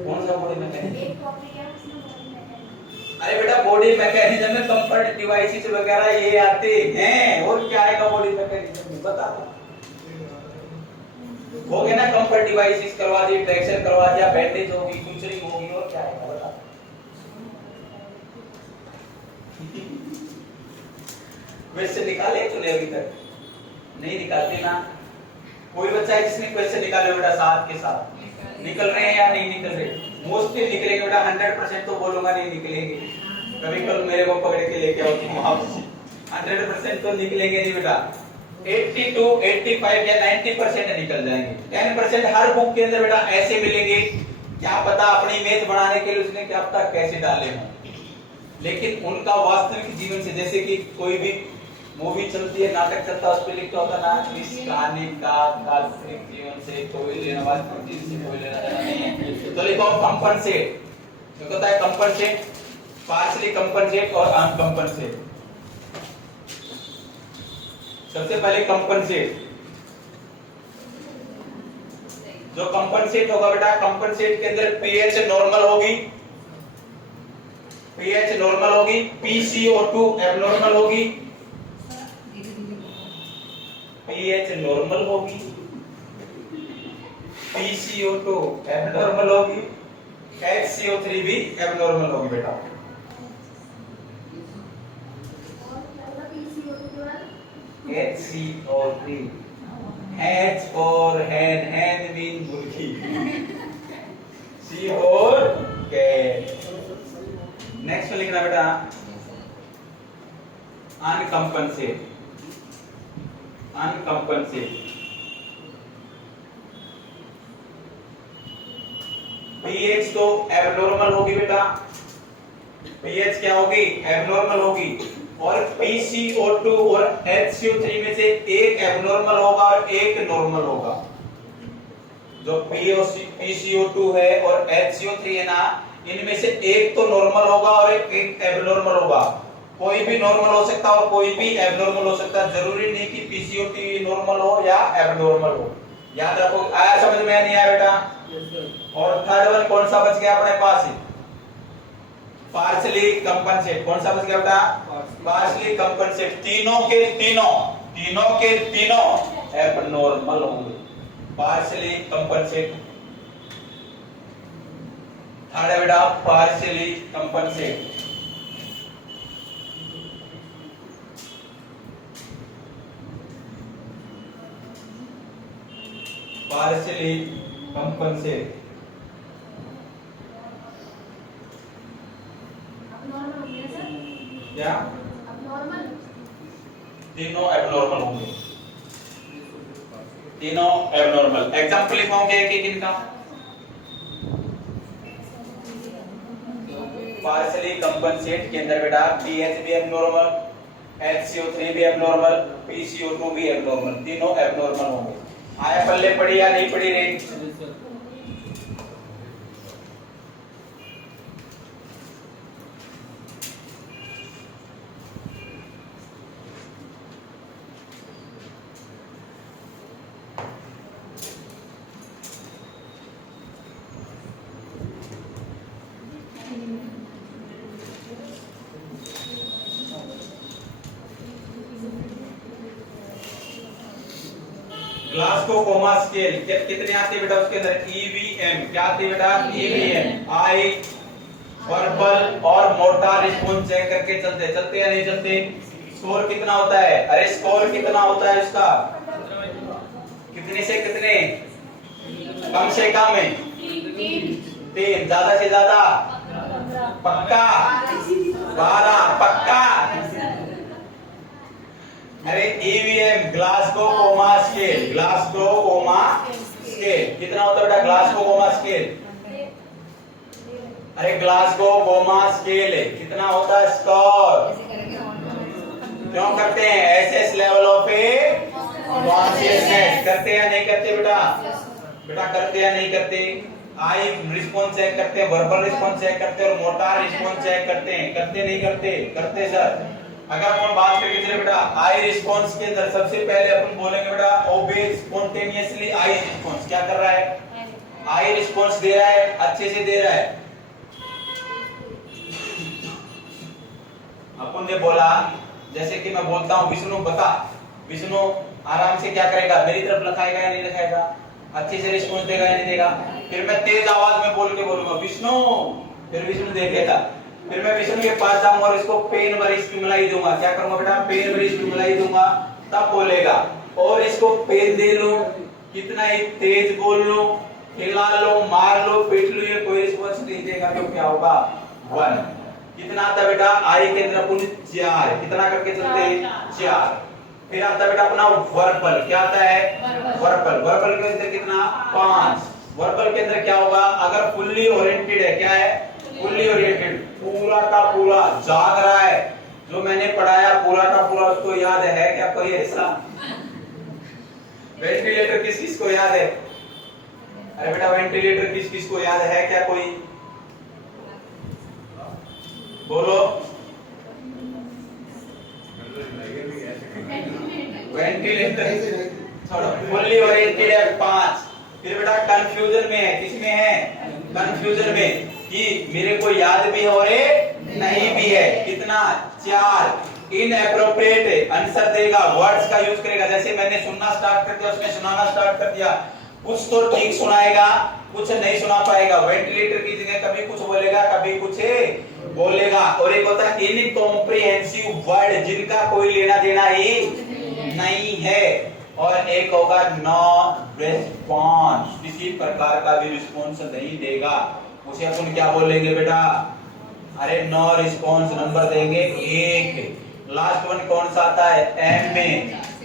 कौन सा बॉडी मैकेनिज्म? अरे बेटा बॉडी मैकेनिज्म में कंफर्ट डिवाइसेस वगैरह ये आते हैं, और क्या आएगा बॉडी मैकेनिज्म में बता दो। हो गया ना, कंफर्ट डिवाइसेस करवा दी, ट्रैक्शन करवा दिया, बैंडेज होगी, सुचरिंग होगी, और क्या आएगा बता। क्वेश्चन निकाले तूने अभी तक? नहीं निकालते ना। कोई बच्चा है जिसने क्वेश्चन निकाले बेटा साथ के साथ? निकल रहे हैं या नहीं निकल रहे? मोस्टली निकलेंगे बेटा, 100% तो बोलूंगा नहीं निकलेंगे। कभी कल मेरे को पकड़ के लेके आओ तुम वापस, 100% तो निकलेंगे नहीं बेटा। 82, 85 या 90% निकल जाएंगे। 10% हर बुक के अंदर बेटा ऐसे मिलेंगे, क्या पता अपनी इमेज बनाने के लिए उसने क्या पता कैसे डाले हों, लेकिन उनका वास्तविक जीवन से, जैसे कि कोई भी मूवी चलती है, नाटक चलता है, उस पे लिखा होता ना, इस कहानी का काल्पनिक जीवन से कोई लेना, वास्तविक जीवन से कोई लेना देना नहीं है। तो लिखो कंपनसेट, तो कहता है कंपनसेट, पार्शियली कंपनसेट और अनकंपनसेट। सबसे पहले कंपनसेट, जो कंपनसेट होगा बेटा, कंपनसेट के अंदर पीएच नॉर्मल होगी, पीएच नॉर्मल होगी, PCO2 एबनॉर्मल होगी, पीएच नॉर्मल होगी, PCO2 एबनॉर्मल होगी, HCO3 भी एबनॉर्मल होगी बेटा। HCO3, H और hen मीन मुर्गी, C और कैट। नेक्स्ट में लिखना बेटा अनकंपनसेट, अनकंपनसेट। पीएच तो एबनॉर्मल होगी बेटा, पीएच क्या होगी, एबनॉर्मल होगी, और PCO2 और HCO3 में से एक एबनॉर्मल होगा और एक नॉर्मल होगा। जो PCO2 है और HCO3 है ना, इनमें से एक तो नॉर्मल होगा और एक एबनॉर्मल होगा। कोई भी नॉर्मल हो सकता है और कोई भी एबनॉर्मल हो सकता है, जरूरी नहीं कि PCO2 नॉर्मल हो या एबनॉर्मल हो। याद रखो। आया समझ में नहीं आया बेटा? और थर्ड वन कौन सा बच गया अपने पास? Partially compensate. कौन सा बच गया बेटा? Partially compensate. तीनों के तीनों एबनॉर्मल होंगे, पार्शियली कंपनसेट। थर्ड है बेटा पार्शियली कंपनसेट। Partially compensate. क्या? तीनों एबनॉर्मल होंगे, तीनों एबनॉर्मल। एग्जांपल लिखोगे एक इनका। पार्शियली कंपनसेट के अंदर बेटा पीएच भी एबनॉर्मल, HCO3 भी एबनॉर्मल, PCO2 भी एबनॉर्मल, तीनों एबनॉर्मल होंगे। आया पल्ले पड़ी या नहीं पड़ी रे? ग्लासको कोमा स्केल कितने आते बेटा उसके अंदर? EVM क्या आते बेटा? EVM I वर्बल और मोटार रिस्पॉन्स चेक करके चलते या नहीं चलते। स्कोर कितना होता है? अरे स्कोर कितना होता है उसका? कितने से कितने? कम से कम है 3, ज्यादा से ज्यादा पक्का 12 पक्का। अरे EVM Glasgow coma scale, Glasgow coma scale कितना होता है बेटा? ग्लासगो कोमा स्केल, अरे ग्लासगो कोमा स्केल कितना होता है स्कोर? क्यों करते हैं? Assess level of a consciousness करते हैं या नहीं करते बेटा? बेटा करते या नहीं करते? आई रिस्पॉन्स चेक करते हैं, वर्बल रिस्पॉन्स चेक करते हैं और मोटार रिस्पॉन्स चेक करते हैं। करते नहीं करते? करते सर। अगर अपन बात करके चले बेटा आई रिस्पॉन्स के अंदर सबसे पहले अपन बोलेंगे बेटा ओबे स्पॉन्टेनियसली। आई रिस्पॉन्स क्या कर रहा है? आई रिस्पॉन्स दे रहा है, अच्छे से दे रहा है। अपन ने बोला जैसे कि मैं बोलता हूं विष्णु बता, विष्णु आराम से क्या करेगा? मेरी तरफ लखाएगा या नहीं लखाएगा? अच्छे से रिस्पॉन्स देगा या नहीं देगा? फिर मैं तेज आवाज में बोल के बोलूंगा विष्णु, फिर विष्णु देखेगा। फिर मैं विष्णु के पास जाऊंगा और इसको पेन भरी स्टिमुलाई दूंगा। क्या करूंगा बेटा? पेन भरी स्टिमुलाई दूंगा, तब बोलेगा। और इसको पेन दे लूं, कितना ही तेज बोल लूं, हिला लो, मार लो, पीट लो, ये कोई रिस्पॉन्स नहीं देगा तो क्या होगा? 1। कितना आता बेटा? आई के अंदर अपन 4 कितना करके चलते हैं? 4। फिर आता बेटा अपना वर्बल, क्या आता है? वर्बल, वर्बल के अंदर कितना? 5। वर्बल के अंदर क्या होगा? अगर फुल्ली ओरिएंटेड है, क्या है? फुल्ली ओरिएंटेड, पूरा का पूरा जाग रहा है, जो मैंने पढ़ाया पूरा का पूरा उसको याद है क्या? कोई ऐसा वेंटिलेटर किस किस को याद है? अरे बेटा वेंटिलेटर किस किस को याद है क्या? कोई बोलो। वेंटिलेटर थोड़ा फुल्ली ओरिएंटेड है 5। फिर बेटा कंफ्यूजन में है, किसमें है? कंफ्यूजन में कि मेरे को याद भी है और नहीं भी है। कितना? 4। इनएप्रोप्रिएट आंसर देगा, वर्ड्स का यूज करेगा। जैसे मैंने सुनना स्टार्ट कर दिया, उसने सुनाना स्टार्ट कर दिया, कुछ तो ठीक सुनाएगा, कुछ नहीं सुना पाएगा। वेंटिलेटर की जगह कभी कुछ बोलेगा, कभी कुछ बोलेगा। और एक होता है इनकॉम्प्रिहेंसिव वर्ड, जिनका कोई लेना देना ही नहीं है। और एक होगा नो रिस्पॉन्स, किसी प्रकार का भी रिस्पॉन्स नहीं देगा, उसे अपन क्या बोलेंगे बेटा? अरे नो रिस्पॉन्स नंबर देंगे 1। लास्ट वन कौन सा आता है? एम में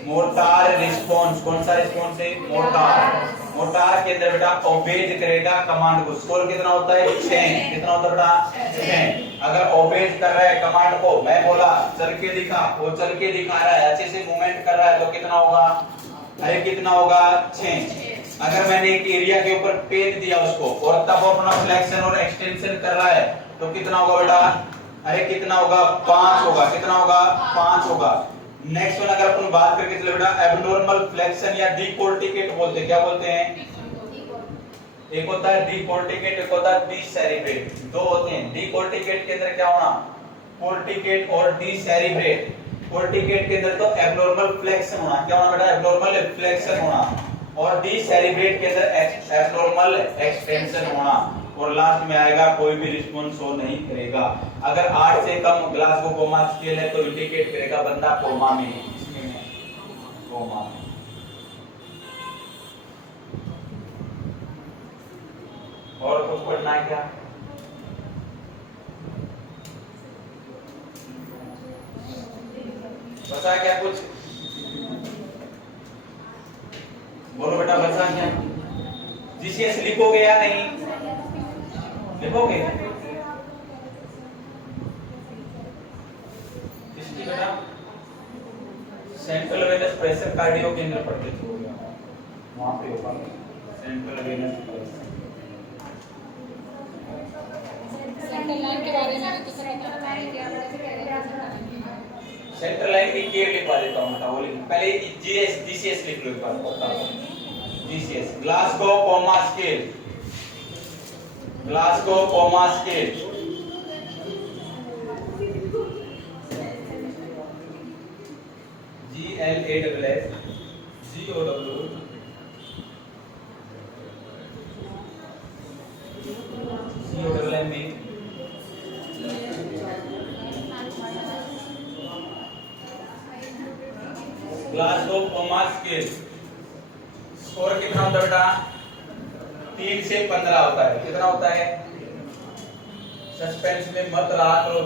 मोटार रिस्पॉन्स। कौन सा रिस्पॉन्स है? मोटार। मोटार के अंदर बेटा ओबेज करेगा कमांड को। स्कोर कितना होता है? 6। कितना होता है बेटा? 6। अगर ओबेज कर रहा है कमांड को, मैं बोला चल के दिखा, वो चल के दिखा रहा है, अच्छे से मूवमेंट कर रहा है, तो कितना होगा? अरे कितना होगा? 6। अगर मैंने एक एरिया के ऊपर पेन दिया उसको और तब वो अपना फ्लेक्शन और एक्सटेंशन कर रहा है, तो कितना होगा बेटा? अरे कितना होगा? 5 होगा। कितना होगा? 5 होगा। नेक्स्ट वन अगर अपन बात करके चले बेटा एब्नॉर्मल फ्लेक्शन या डिकोर्टिकेट बोलते हैं। क्या बोलते हैं? एक होता है डिकोर्टिकेट, एक होता है डिसेरिब्रेट। दो होते हैं। डिकोर्टिकेट के अंदर क्या होना? कोर्टिकेट और डिसेरिब्रेट। कोर्टिकेट के अंदर तो एब्नॉर्मल फ्लेक्शन होना। क्या होना बेटा? एब्नॉर्मल फ्लेक्शन होना। और डिसेरिब्रेट के अंदर एब्नॉर्मल एक्सटेंशन होना। और लास्ट में आएगा कोई भी रिस्पॉन्स शो नहीं करेगा। अगर 8 से कम ग्लासगो कोमा स्केल है तो इंडिकेट करेगा बंदा कोमा में है। किसमें है? कोमा में। और कुछ पढ़ना है क्या? बचा क्या कुछ? बोलो बेटा बचा क्या? जीसीएस लिखोगे या नहीं? लिखोगे? किसकी बेटा? सेंट्रल वेनस प्रेशर कार्डियो के अंदर पढ़ते थे, वहां पे होगा central venous pressure. Central line के बारे में तो सेंट्रल लाइन की केयर लिखवा देता हूं बेटा, वो लिख पहले जीएस जीसीएस लिख लो एक बार पता है। GCS Glasgow coma scale, Glasgow coma scale. GLASS GOW COWM Glasgow coma scale score कितना होता है बेटा 3 से 15 होता है। कितना होता है? सस्पेंस में मत रहा करो,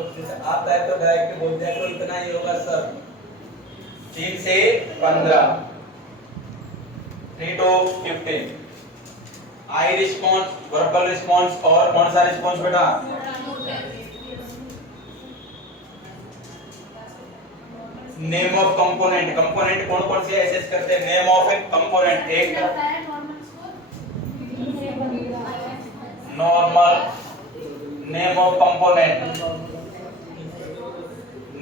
आता है तो डायरेक्ट बोल दिया करो इतना ही होगा सर। 3 से 15 3 to 15। I response, verbal response और कौन सा रिस्पॉन्स बेटा? Name of component. कंपोनेंट कौन कौन से एसेस करते हैं? Name of a component. एक normal, name of component,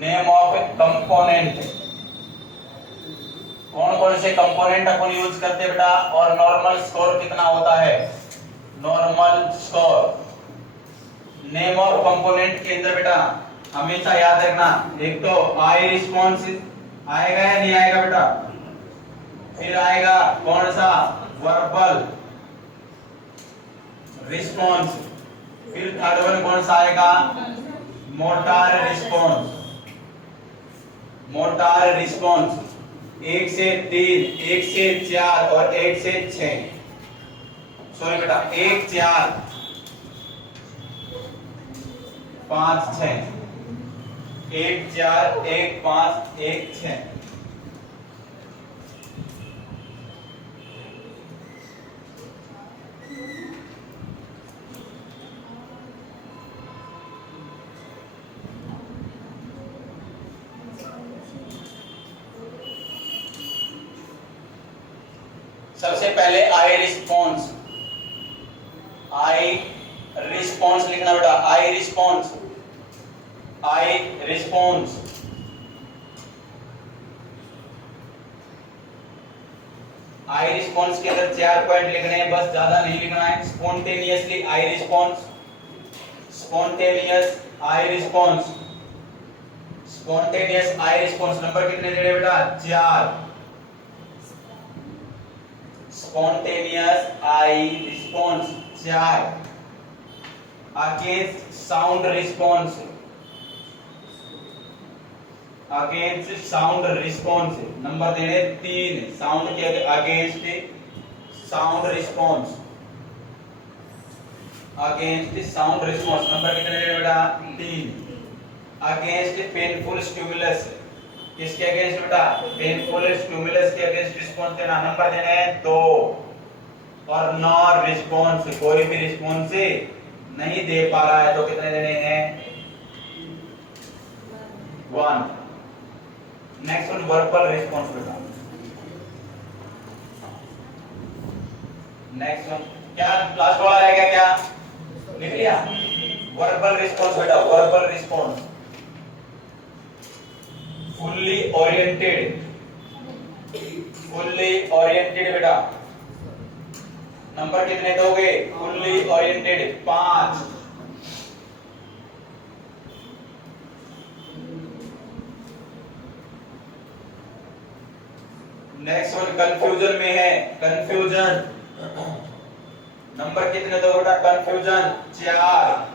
name of a component. कौन कौन से कंपोनेंट अपन यूज करते हैं बेटा? और नॉर्मल स्कोर कितना होता है? Normal score. Name of component के अंदर बेटा हमेशा याद रखना, एक तो आई रिस्पॉन्स आएगा या नहीं आएगा बेटा? फिर आएगा कौन सा? Verbal response. फिर थर्ड वन कौन सा आएगा? Motor response. मोटार रिस्पॉन्स 1 से 3, 1 से 4 और 1 से 6। सॉरी बेटा 1 4 5 6, 1 4 1 5 1 6। सबसे पहले आई रिस्पॉन्स। आई रिस्पॉन्स लिखना बेटा, I response, I response. I response के अंदर 4 पॉइंट लिखने हैं, बस ज्यादा नहीं लिखना है। Spontaneously eye response, spontaneous eye response, spontaneous eye response. Number कितने दे रहे बेटा? 4। Spontaneous eye response 4। Against sound response, against sound response number दे रहे 3। साउंड के against sound response, against sound response number कितने दे रहे बेटा? 3। अगेंस्ट पेनफुल स्टिमुलस, किसके अगेंस्ट बेटा? पेनफुल स्टिमुलस के अगेंस्ट रिस्पॉन्स देना, नंबर देने हैं 2। और नॉर रिस्पॉन्स, कोई भी रिस्पॉन्स नहीं दे पा रहा है तो कितने देने हैं? 1। नेक्स्ट वन वर्बल रिस्पॉन्स बेटा। नेक्स्ट वन क्या लास्ट वाला रहेगा? क्या लिख लिया? वर्बल रिस्पॉन्स बेटा, verbal response. Fully oriented, fully oriented बेटा नंबर कितने दोगे? Fully oriented 5। Next one confusion में है, कंफ्यूजन नंबर कितने दो बेटा? Confusion 4।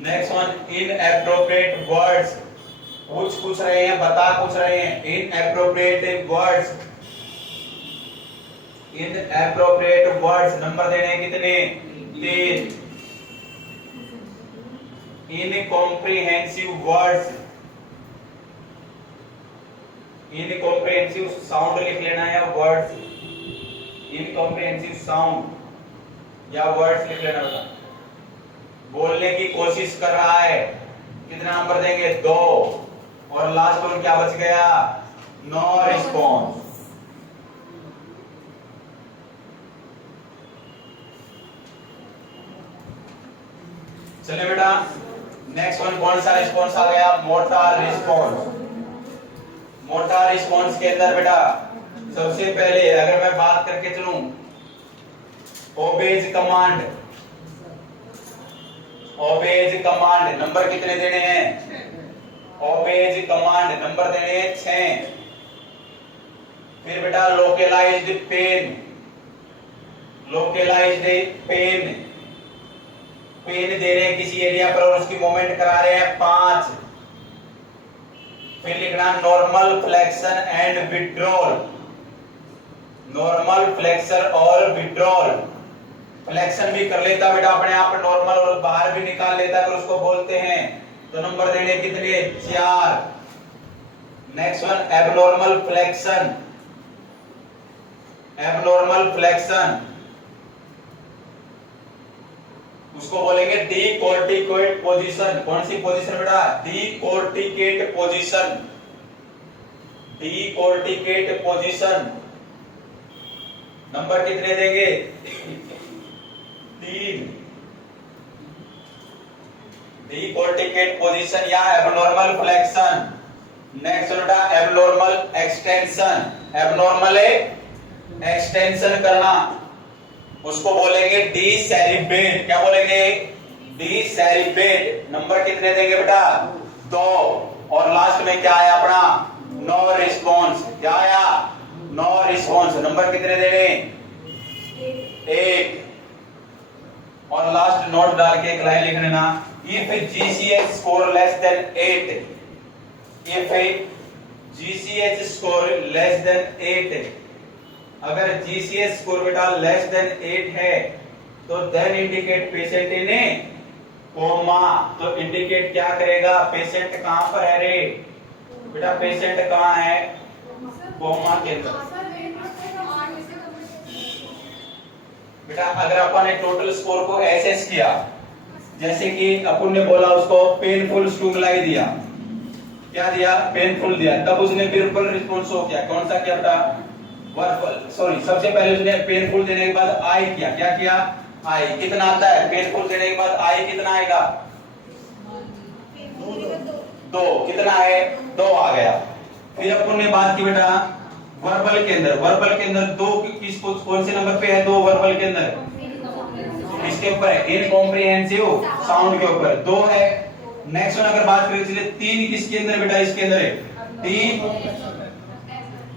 Next one inappropriate words, पूछ रहे हैं, बता पूछ रहे हैं। Inappropriate words, inappropriate words number देने हैं कितने? 3। इनकॉम्प्रिहेंसिव वर्ड्स, इनकॉम्प्रिहेंसिव साउंड लिख लेना है, वर्ड्स, इनकॉम्प्रिहेंसिव साउंड या वर्ड्स लिख लेना बेटा। बोलने की कोशिश कर रहा है, कितना नंबर देंगे? 2। और लास्ट वन क्या बच गया? No response. चलिए बेटा नेक्स्ट वन कौन सा रिस्पॉन्स आ गया? Motor response. मोटार रिस्पॉन्स के अंदर बेटा सबसे पहले अगर मैं बात करके चलूं, obeys command, obeys command number कितने देने हैं? ओबेज कमांड नंबर देने हैं 6। फिर बेटा localised pain, localised pain, pain दे रहे हैं किसी एरिया पर और उसकी मूवमेंट करा रहे हैं 5। फिर लिखना normal flexion and withdrawal, normal flexion और विड्रॉल। फ्लेक्शन भी कर लेता बेटा अपने आप नॉर्मल और बाहर भी निकाल लेता है, उसको बोलते हैं। तो नंबर देने कितने 4। Next one abnormal flexion, abnormal flexion उसको बोलेंगे डीकोर्टिकेट पोजीशन। कौन सी पोजीशन बेटा? डीकोर्टिकेट पोजीशन, डीकोर्टिकेट पोजीशन। नंबर कितने देंगे 3। डीकोर्टिकेट पोजीशन या एबनॉर्मल फ्लेक्शन। नेक्स्ट बेटा एबनॉर्मल एक्सटेंशन, एबनॉर्मल एक्सटेंशन करना उसको बोलेंगे डीसेरिबेट। क्या बोलेंगे? डीसेरिबेट। नंबर कितने देंगे बेटा 2। और लास्ट में क्या आया अपना नो रिस्पॉन्स, क्या आया नो रिस्पॉन्स। नंबर कितने देने 1। और लास्ट नोट डाल के एक लाइन लिख लेना, if GCH score less than 8, if GCH score less than 8, अगर जीसीएच स्कोर बेटा लेस देन 8 है तो then indicate patient in coma. तो इंडिकेट क्या करेगा? पेशेंट कहां पर है रे बेटा? पेशेंट कहां है? कोमा के अंदर। बेटा अगर अपन ने टोटल स्कोर को एसएस किया, जैसे कि अपन ने बोला उसको पेनफुल स्टिमुलाई दिया, क्या दिया? पेनफुल दिया, तब उसने बिल्कुल रिस्पॉन्स हो किया। कौन सा किया बेटा? वर्बल, सॉरी सबसे पहले उसने पेनफुल देने के बाद आई किया। क्या किया? आई। कितना आता है पेनफुल देने के बाद? आई कितना आएगा? 2। कितना है? 2 आ गया। फिर अपन ने बात की बेटा वर्बल के अंदर, वर्बल के अंदर 2 किसको कौन से नंबर पे है? 2 वर्बल के अंदर इसके ऊपर है इनकॉम्प्रिहेंसिव साउंड के ऊपर 2 है। नेक्स्ट वन अगर बात करें चलिए 3 किसके अंदर बेटा? इसके अंदर है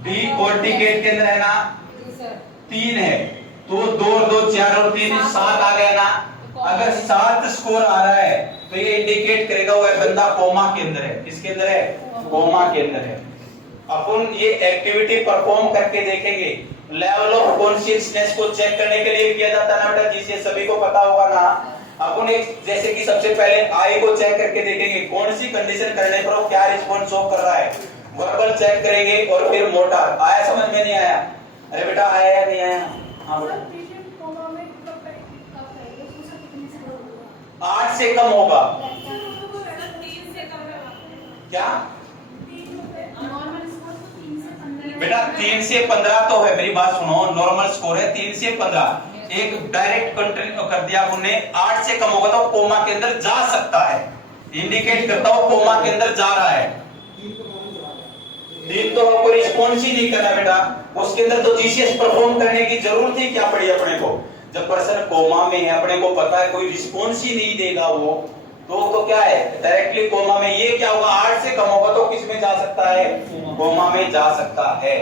डीकोर्टिकेट के अंदर है ना 3 है। तो 2 और 2 4 और 3 7 आ गया ना। अगर 7 स्कोर आ रहा है तो ये इंडिकेट करेगा वो बंदा कोमा के अंदर है। किसके अंदर है? कोमा के अंदर है। अपन ये एक्टिविटी परफॉर्म करके देखेंगे। लेवल ऑफ कॉन्शियसनेस को चेक करने के लिए किया जाता है ना बेटा, जिसे सभी को पता होगा ना। अपन एक जैसे कि सबसे पहले आई को चेक करके देखेंगे कौन सी कंडीशन करने पर वो क्या रिस्पॉन्स शो कर रहा है। वर्बल चेक करेंगे और फिर मोटर। आया समझ में? नहीं आया? अरे बेटा आया या नहीं आया? हाँ बेटा 8 से कम होगा क्या बेटा? 3 से 15 तो है, मेरी बात सुनो, नॉर्मल स्कोर है 3 से 15। एक डायरेक्ट कंट्रोल कर दिया उन्होंने, 8 से कम होगा तो कोमा के अंदर जा सकता है, इंडिकेट करता हो कोमा के अंदर जा रहा है। 3 तो आपको रिस्पॉन्स ही नहीं करना बेटा, उसके अंदर तो जीसीएस परफॉर्म करने की जरूरत ही क्या पड़ी अपने को। जब पर्सन कोमा में है, अपने को पता है कोई रिस्पॉन्स ही नहीं देगा वो, तो क्या है डायरेक्टली कोमा में। ये क्या होगा? 8 से कम होगा तो किस में जा सकता है? कोमा में जा सकता है।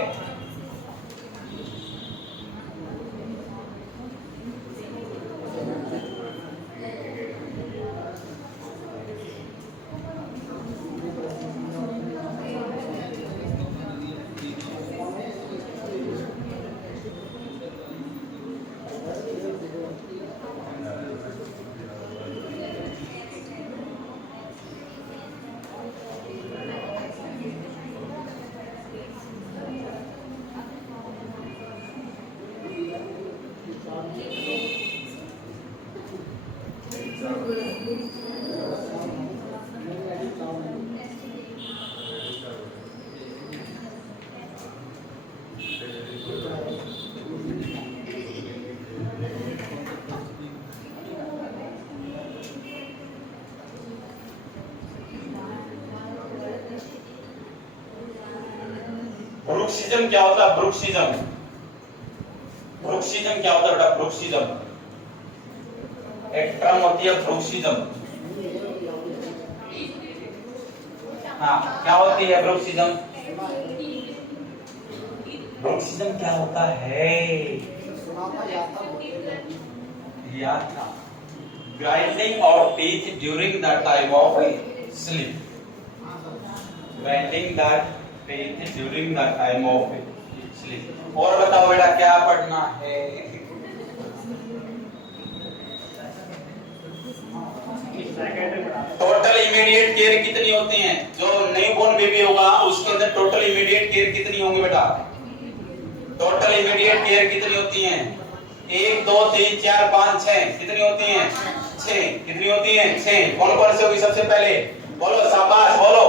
ब्रुक्सिज्म क्या होता है? ब्रुक्सिज्म, ब्रुक्सिज्म क्या होता है बेटा? ब्रुक्सिज्म एक टर्म होती है ब्रुक्सिज्म। हाँ क्या होती है ब्रुक्सिज्म? ब्रुक्सिज्म क्या होता है? याद था, grinding of teeth during the time of sleep. bending that teeth during the time of sleep। और बताओ बेटा क्या पढ़ना है? टोटल इमीडिएट केयर कितनी होती है? जो न्यूबॉर्न बेबी होगा उसके अंदर टोटल इमीडिएट केयर कितनी होंगी बेटा? टोटल इमीडिएट केयर कितनी होती है? 1 2 3 4 5 6 कितनी होती है? 6 कितनी होती है? 6। कौन कौन से होगी सबसे पहले? बोलो शाबाश बोलो।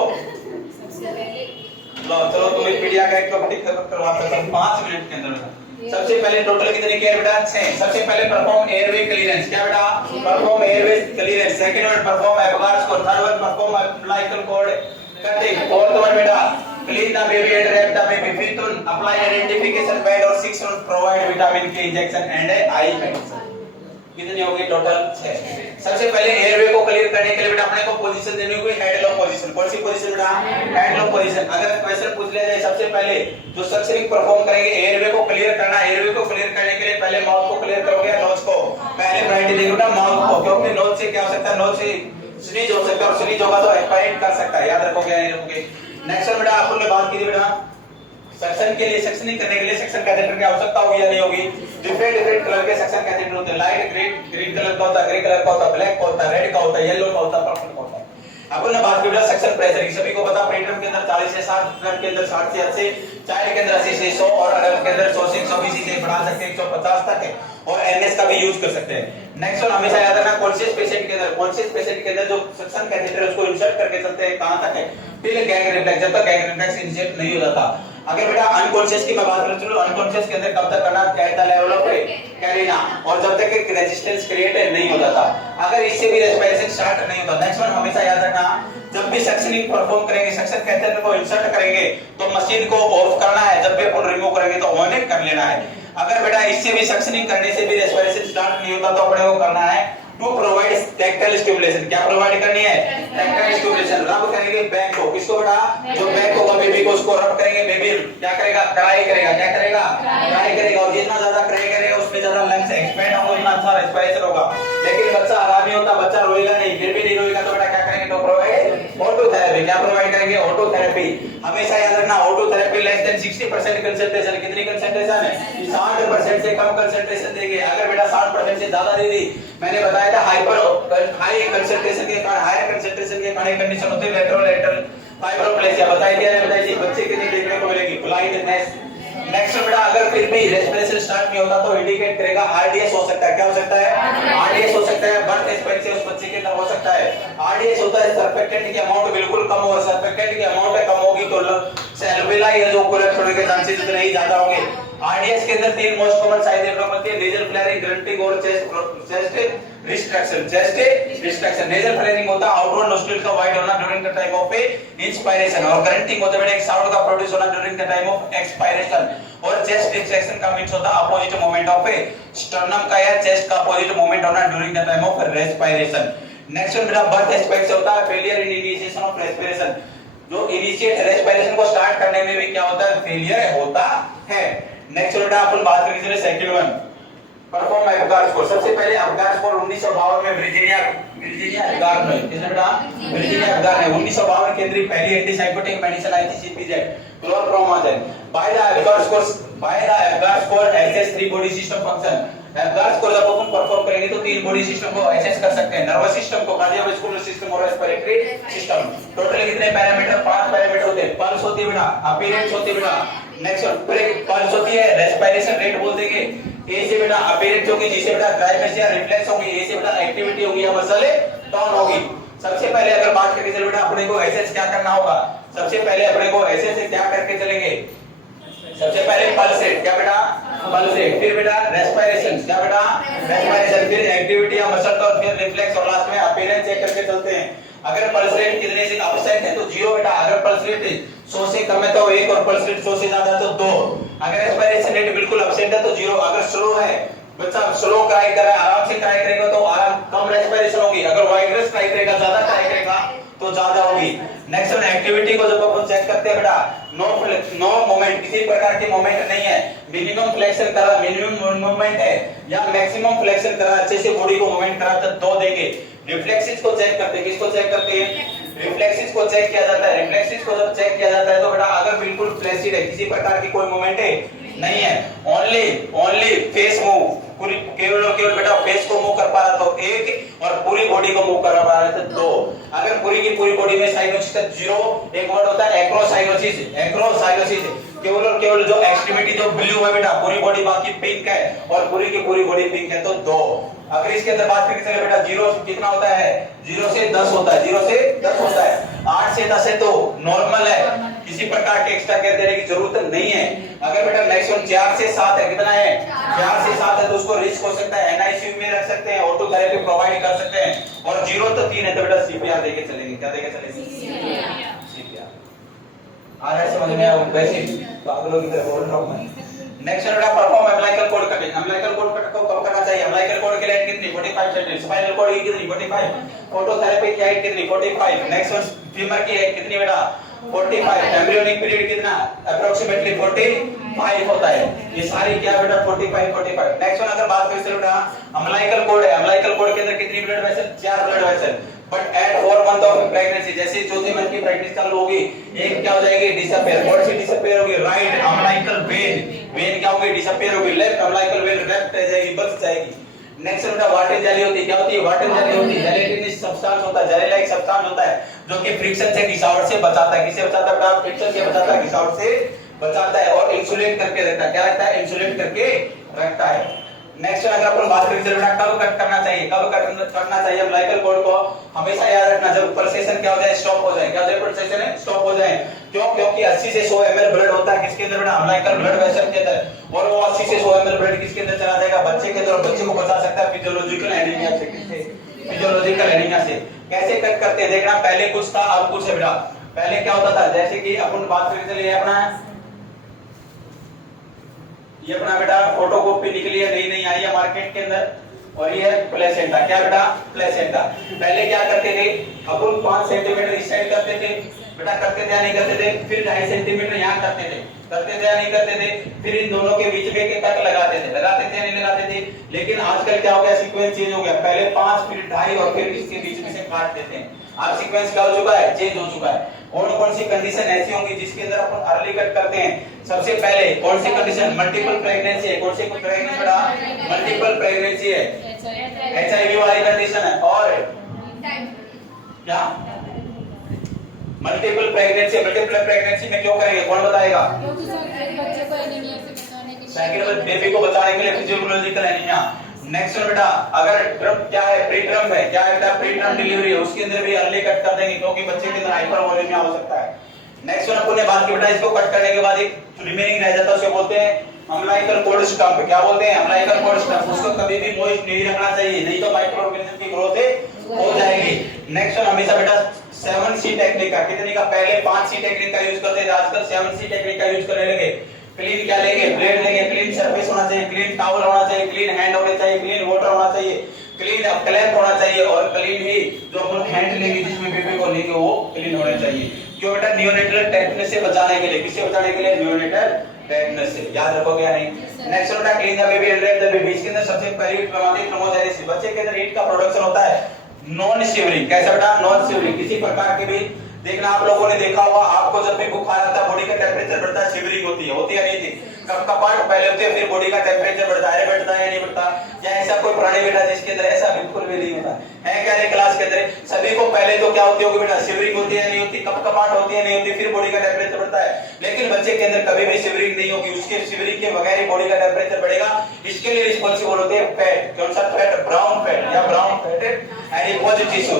लो चलो तुम मीडिया का एक टॉपिक करवा सकते हो 5 मिनट के अंदर। सबसे पहले टोटल कितनी केयर बेटा? 6। सबसे पहले परफॉर्म एयरवे क्लीयरेंस। क्या बेटा? Perform airway clearance. Second one perform Apgar score. Third one perform umbilical cord cutting. Fourth one बेटा clean the baby and wrap the baby. Fifth one apply identification pad और sixth one provide vitamin K injection and eye medicine. कितनी होगी total? 6। सबसे पहले airway को clear करने के लिए बेटा अपने को पोजीशन देनी होगी हेड लॉक पोजीशन। कौन सी पोजीशन बेटा? Head lock position. अगर क्वेश्चन पूछ लिया जाए सबसे पहले जो सक्सेनिंग परफॉर्म करेंगे एयरवे को क्लियर करना है। एयरवे को क्लियर करने के लिए पहले माउथ को क्लियर करोगे या नोज को? पहले प्रायोरिटी देंगे बेटा माउथ को, क्योंकि नोज से क्या हो सकता है? नोज से स्नीज हो सकता है और स्नीज होगा तो एक्सपायरेट कर सकता है। याद रखोगे या नहीं रखोगे? नेक्स्ट बेटा अपन ने बात की थी बेटा सक्शन के लिए, सक्शनिंग करने के लिए सक्शन कैथेटर की आवश्यकता होगी या नहीं होगी? डिफरेंट कलर के सक्शन कैथेटर होते हैं। लाइट ग्रीन कलर का होता है, ग्रे कलर का होता है, ब्लैक का होता है, रेड का होता है, येलो का होता है, पर्पल का होता है। अपन ने बात की बेटा सक्शन प्रेशर की। सभी को पता प्रीटर्म के अंदर 40 से 60, प्रेटर्म के अंदर 60 से 80, चाइल्ड के अंदर 80 से 100 और अडल्ट के अंदर 100 से 120 से बढ़ा सकते हैं 150 तक है और एनएस का भी यूज कर सकते हैं। नेक्स्ट वन हमेशा याद रखना कॉन्शियस पेशेंट के अंदर, कॉन्शियस पेशेंट के अंदर जो सक्शन कैथेटर है उसको इंसर्ट करके चलते हैं कहां तक है? टिल गैंग रिफ्लेक्स, जब तक गैंग रिफ्लेक्स इंसर्ट नहीं हो जाता। अगर बेटा अनकॉन्शियस की मैं बात करूं तो अनकॉन्शियस के अंदर कब तक करना? At the level of carina, और जब तक एक रेजिस्टेंस क्रिएट नहीं हो जाता। अगर इससे भी रेस्पिरेशन स्टार्ट नहीं होता। नेक्स्ट वन हमेशा याद रखना जब भी सक्शनिंग परफॉर्म करेंगे, सक्शन कैथेटर को इंसर्ट करेंगे तो मशीन को ऑफ करना है, जब भी अपन रिमूव करेंगे तो ऑन कर लेना है। अगर बेटा इससे भी सक्शनिंग करने से भी रेस्पिरेशन स्टार्ट नहीं होता तो अपने को करना है टू प्रोवाइड टैक्टाइल स्टिमुलेशन। क्या प्रोवाइड करनी है? Tactile stimulation. रब करेंगे बैक को, किसको बेटा? जो बैक होगा बेबी को उसको रब करेंगे। बेबी क्या करेगा? क्राई करेगा। क्या करेगा? क्राई करेगा। और जितना ज्यादा क्राई करेगा उसमें ज्यादा लंग्स एक्सपेंड होंगे, उतना अच्छा रेस्पिरेशन होगा। लेकिन बच्चा आरामी होता, बच्चा रोएगा नहीं, फिर भी नहीं रोएगा तो बेटा क्या करेंगे? तो प्रोवाइड ऑटो थेरेपी। क्या प्रोवाइड करेंगे? Auto therapy. हमेशा याद रखना auto therapy less than 60% concentration. कितनी कंसंट्रेशन है? 60% से कम कंसंट्रेशन देंगे। अगर बेटा 60% से ज्यादा दे दी, मैंने बताया था हाई कंसंट्रेशन के कारण, हायर कंसंट्रेशन के कारण कंडीशन होती है लेटरल फाइब्रोप्लेसिया। बताई दिया है, बताइए बच्चे के लिए देखने को मिलेगी ब्लाइंडनेस। नेक्स्ट बेटा अगर फिर भी रेस्पिरेशन स्टार्ट नहीं होता तो इंडिकेट करेगा आरडीएस हो सकता है। क्या हो सकता है? आरडीएस हो सकता है। बर्थ एक्सपेक्टेंसी उस बच्चे के अंदर हो सकता है। आरडीएस होता है सर्फेक्टेंट की अमाउंट बिल्कुल कम हो, सर्फेक्टेंट की अमाउंट कम होगी तो सेल्विलाई जो कोलैप्स होने के चांसेस उतने ही ज्यादा होंगे। आरडीएस के अंदर 3 मोस्ट कॉमन साइड इफेक्ट होती है नेजल फ्लेयरिंग, ग्रंटिंग और chest restriction. Chest restriction, nasal flaring होता है आउटवर्ड नोस्ट्रिल का वाइड होना during the time of inspiration, और ग्रंटिंग होता है एक साउंड का प्रोड्यूस होना during the time of expiration, और चेस्ट रिस्ट्रक्शन का मींस होता है अपोजिट मूवमेंट ऑफ स्टर्नम का या चेस्ट का अपोजिट मूवमेंट होना during the time of respiration. Next one बेटा बर्थ एस्पेक्ट से होता है failure in initiation of respiration. जो इनिशिएट रेस्पिरेशन को स्टार्ट करने में भी क्या होता है? फेलियर होता है। नेक्स्ट बेटा अपन बात करेंगे चलिए second one perform Apgar score. सबसे पहले एपगार्ड स्कोर 1952 में वर्जीनिया एपगार्ड ने, किसने बेटा? वर्जीनिया एपगार्ड ने 1952 के अंदर पहली एंटीसाइकोटिक मेडिसिन आई थी CPZ chlorpromazine. By the Apgar score assess 3 body system function. Apgar score जब अपन परफॉर्म करेंगे तो 3 बॉडी सिस्टम को एसेस कर सकते हैं, नर्वस सिस्टम को, कार्डियोवास्कुलर सिस्टम और रेस्पिरेटरी सिस्टम। टोटल कितने पैरामीटर? 5 पैरामीटर होते हैं। पल्स होती है बेटा, अपीयरेंस होती है बेटा, नेक्स्ट पल्स होती है, रेस्पिरेशन रेट बोल देंगे, ए से बेटा अपीयरेंस होगी, जी से बेटा ड्राइनेस या रिफ्लेक्स होगी, ए से बेटा एक्टिविटी होगी या मसल टोन होगी। सबसे पहले अगर बात करें चलो बेटा अपने को एसेस क्या करना होगा? सबसे पहले अपने को एसेस से क्या करके चलेंगे? सबसे पहले पल्स रेट, क्या बेटा? पल्स रेट, फिर बेटा रेस्पिरेशन, क्या बेटा? रेस्पिरेशन, फिर एक्टिविटी या मसल टोन, फिर रिफ्लेक्स और लास्ट में अपीयरेंस चेक करके चलते हैं। अगर पल्स रेट कितने से अपसेट है तो 0 बेटा, अगर पल्स रेट 100 से कम है तो 1 और पल्स रेट 100 से ज्यादा है तो 2। अगर रेस्पिरेशन रेट बिल्कुल अपसेट है तो 0। अगर स्लो है, बच्चा स्लो क्राई कर रहा है, आराम से क्राई करेगा तो आराम कम रेस्पिरेशन होगी, अगर वाइडरस क्राई करेगा, ज्यादा क्राई करेगा तो ज्यादा होगी। नेक्स्ट वन एक्टिविटी को जब अपन चेक करते हैं बेटा, नो मोमेंट, किसी प्रकार की मोमेंट नहीं है, मिनिमम फ्लेक्शन करा, मिनिमम मूवमेंट है या मैक्सिमम फ्लेक्शन करा, अच्छे से बॉडी को मूवमेंट करा तो 2 देंगे। रिफ्लेक्सेस को चेक करते हैं, किसको चेक करते हैं? रिफ्लेक्सिस को चेक किया जाता है। रिफ्लेक्सिस को जब चेक किया जाता है तो बेटा अगर बिल्कुल फ्लैसिड है, किसी प्रकार की कोई मूवमेंट है नहीं है, ओनली फेस मूव, पूरी केवल और केवल बेटा फेस को मूव कर पा रहा तो एक, और पूरी बॉडी को मूव कर पा रहा है तो दो। अगर पूरी की पूरी बॉडी में साइनोसिस है जीरो, एक वर्ड होता है एक्रोसाइनोसिस। एक्रोसाइनोसिस केवल और केवल जो एक्सट्रीमिटी जो ब्लू है बेटा, पूरी बॉडी बाकी पिंक है और पूरी की पूरी बॉडी पिंक है तो दो। अगर इसके अंदर बात करें चले बेटा जीरो कितना होता है, 0 से 10 होता है, 0 से 10 होता है, 8 से 10 है तो नॉर्मल है, किसी प्रकार के एक्स्ट्रा केयर देने की जरूरत नहीं है। अगर बेटा मैक्सिमम 4 से 7 है, कितना है 4 से 7 है तो उसको रिस्क हो सकता है, एनआईसीयू में रख सकते हैं, ऑटो थेरेपी प्रोवाइड कर सकते हैं, और 0 तो 3 है तो बेटा सीपीआर देके चलेंगे। क्या देके चलेंगे? सीपीआर। आ रहा है समझ में? वैसे पागलों की तरह बोल रहा हूं मैं। नेक्स्ट है बेटा perform umbilical cord cutting. Umbilical cord cut को कब करना चाहिए? अम्बिलिकल कॉर्ड की लेंथ कितनी? 45 सेंटीमीटर। स्पाइनल कॉर्ड की कितनी? 45। फोटोथेरेपी की हाइट कितनी? 45। नेक्स्ट वन फीमर की हाइट कितनी बेटा? 45। एम्ब्रियोनिक पीरियड कितना? अप्रोक्सीमेटली 45 होता है। ये सारी क्या बेटा 45। नेक्स्ट वन अगर बात करें बेटा अम्बिलिकल कॉर्ड है, अम्बिलिकल कॉर्ड के अंदर कितनी blood vessel? 4 blood vessel. But at 4 month of pregnancy, जैसे चौथे मंथ की प्रेगनेंसी चालू होगी, एक क्या हो जाएगी? डिसअपीयर। कौन सी डिसअपीयर होगी? Right umbilical when. वेन क्या होगी? डिसअपीयर होगी। लेफ्ट अम्बिलिकल वेन लेफ्ट रह जाएगी, बच जाएगी। नेक्स्ट बेटा वाटर जेली होती है। क्या होती है? वाटर जेली होती है। जेलेटिनस सब्सटेंस होता है, जेली लाइक सब्सटेंस होता है जो कि फ्रिक्शन से घिसावट से बचाता है। किससे बचाता है बेटा? फ्रिक्शन से बचाता है, घिसावट से बचाता है, और इंसुलेट करके रखता है। क्या रखता है? इंसुलेट करके रखता है। नेक्स्ट अगर अपन बात करें बेटा कब कट करना चाहिए, कब करना चाहिए अम्बिलिकल कॉर्ड को? हमेशा याद रखना जब पल्सेशन क्या हो जाए? स्टॉप हो जाए। क्या हो जाए? पल्सेशन है स्टॉप हो जाए। क्यों? क्योंकि 80 से 100 ml ब्लड होता है किसके अंदर बेटा? अम्बिलिकल ब्लड वेसल के अंदर, और वो 80 से 100 ml ब्लड किसके अंदर चला जाएगा? बच्चे के अंदर, और बच्चे को बचा सकता है फिजियोलॉजिकल एनीमिया से। किससे? फिजियोलॉजिकल एनीमिया से। कैसे कट करते हैं देखना, पहले कुछ था अब कुछ है बेटा। पहले क्या होता था, जैसे कि अपन बात करें चलिए अपना ये अपना बेटा फोटोकॉपी निकली है, नई आई है मार्केट के अंदर, और ये है प्लेसेंटा। क्या बेटा? प्लेसेंटा। पहले क्या करते थे अपन 5 सेंटीमीटर इस साइड करते थे बेटा, करते थे या नहीं करते थे? फिर 2.5 सेंटीमीटर यहाँ करते थे या नहीं करते थे? फिर इन दोनों के बीच में के तक लगाते थे या नहीं लगाते थे? लेकिन आजकल क्या हो गया? सीक्वेंस चेंज हो गया। पहले 5 फिर 2.5 और फिर इसके बीच में से काट देते हैं। अब सीक्वेंस क्या हो चुका है? चेंज हो चुका है। कौन सी कंडीशन ऐसी होंगी जिसके अंदर अपन अर्ली कट करते हैं? सबसे पहले कौन सी कंडीशन? मल्टीपल प्रेगनेंसी है। कौन सी प्रेगनेंसी बेटा? मल्टीपल प्रेगनेंसी है, एचआईवी वाली कंडीशन है, और क्या मल्टीपल प्रेगनेंसी में क्यों करेंगे? कौन बताएगा? सेकंड बेबी को बचाने के लिए फिजियोलॉजिकल एनीमिया। नेक्स्ट वन बेटा अगर ट्रम क्या है? प्री ट्रम है। क्या है बेटा? प्री ट्रम डिलीवरी है, उसके अंदर भी अर्ली कट कर देंगे क्योंकि बच्चे के अंदर हाइपरवोलेमिया हो सकता है। नेक्स्ट वन अपन ने बात की बेटा इसको कट करने के बाद एक रिमेनिंग रह जाता है, उसे बोलते हैं अम्बिलिकल कॉर्ड स्टंप। क्या बोलते हैं? Umbilical cord stump. उसको कभी भी मॉइस्ट नहीं रखना चाहिए, नहीं तो माइक्रो ऑर्गेनिज्म की ग्रोथ हो जाएगी। नेक्स्ट वन हमेशा बेटा 7C टेक्निक का, कितनी का? पहले 5C टेक्निक का यूज करते थे, आजकल 7C टेक्निक का यूज करने लगे। क्लीन क्या लेंगे? ब्लेड लेंगे, क्लीन सरफेस होना चाहिए, क्लीन टॉवल होना चाहिए, क्लीन हैंड होने चाहिए, क्लीन वाटर होना चाहिए, क्लीन क्लैंप होना चाहिए, और क्लीन ही जो अपन हैंड लेंगे जिसमें बेबी को लेंगे वो क्लीन होने चाहिए। क्यों बेटा? नियोनेटल टेटनस से बचाने के लिए। किससे बचाने के लिए? नियोनेटल टेटनस से। याद रखोगे या नहीं? नेक्स्ट बेटा clean the baby and rape the baby. इसके अंदर सबसे पहली प्रमाणित थर्मोजेनेसिस, बच्चे के अंदर हीट का प्रोडक्शन होता है, नॉन शिवरिंग। कैसा बेटा? Non shivering. किसी प्रकार के भी देखना आप लोगों ने देखा होगा, आपको जब भी बुखार आता है बॉडी का टेंपरेचर बढ़ता है, शिवरिंग होती है नहीं थी? कपकपाहट पहले होती है, फिर बॉडी का टेंपरेचर बढ़ता है, बढ़ता है या नहीं बढ़ता? या ऐसा कोई प्राणी बेटा जिसके अंदर ऐसा बिल्कुल भी नहीं होता है? क्या क्लास के अंदर सभी को पहले तो क्या होती होगी बेटा? शिवरिंग होती है नहीं होती? कपकपाहट होती है नहीं होती? फिर बॉडी का टेंपरेचर बढ़ता है। लेकिन बच्चे के अंदर कभी भी शिवरिंग नहीं होगी, उसके शिवरिंग के बगैर ही बॉडी का टेंपरेचर बढ़ेगा। इसके लिए रिस्पांसिबल होते हैं फैट। कौन सा फैट? ब्राउन फैट या ब्राउन फैट एडिपोज टिश्यू।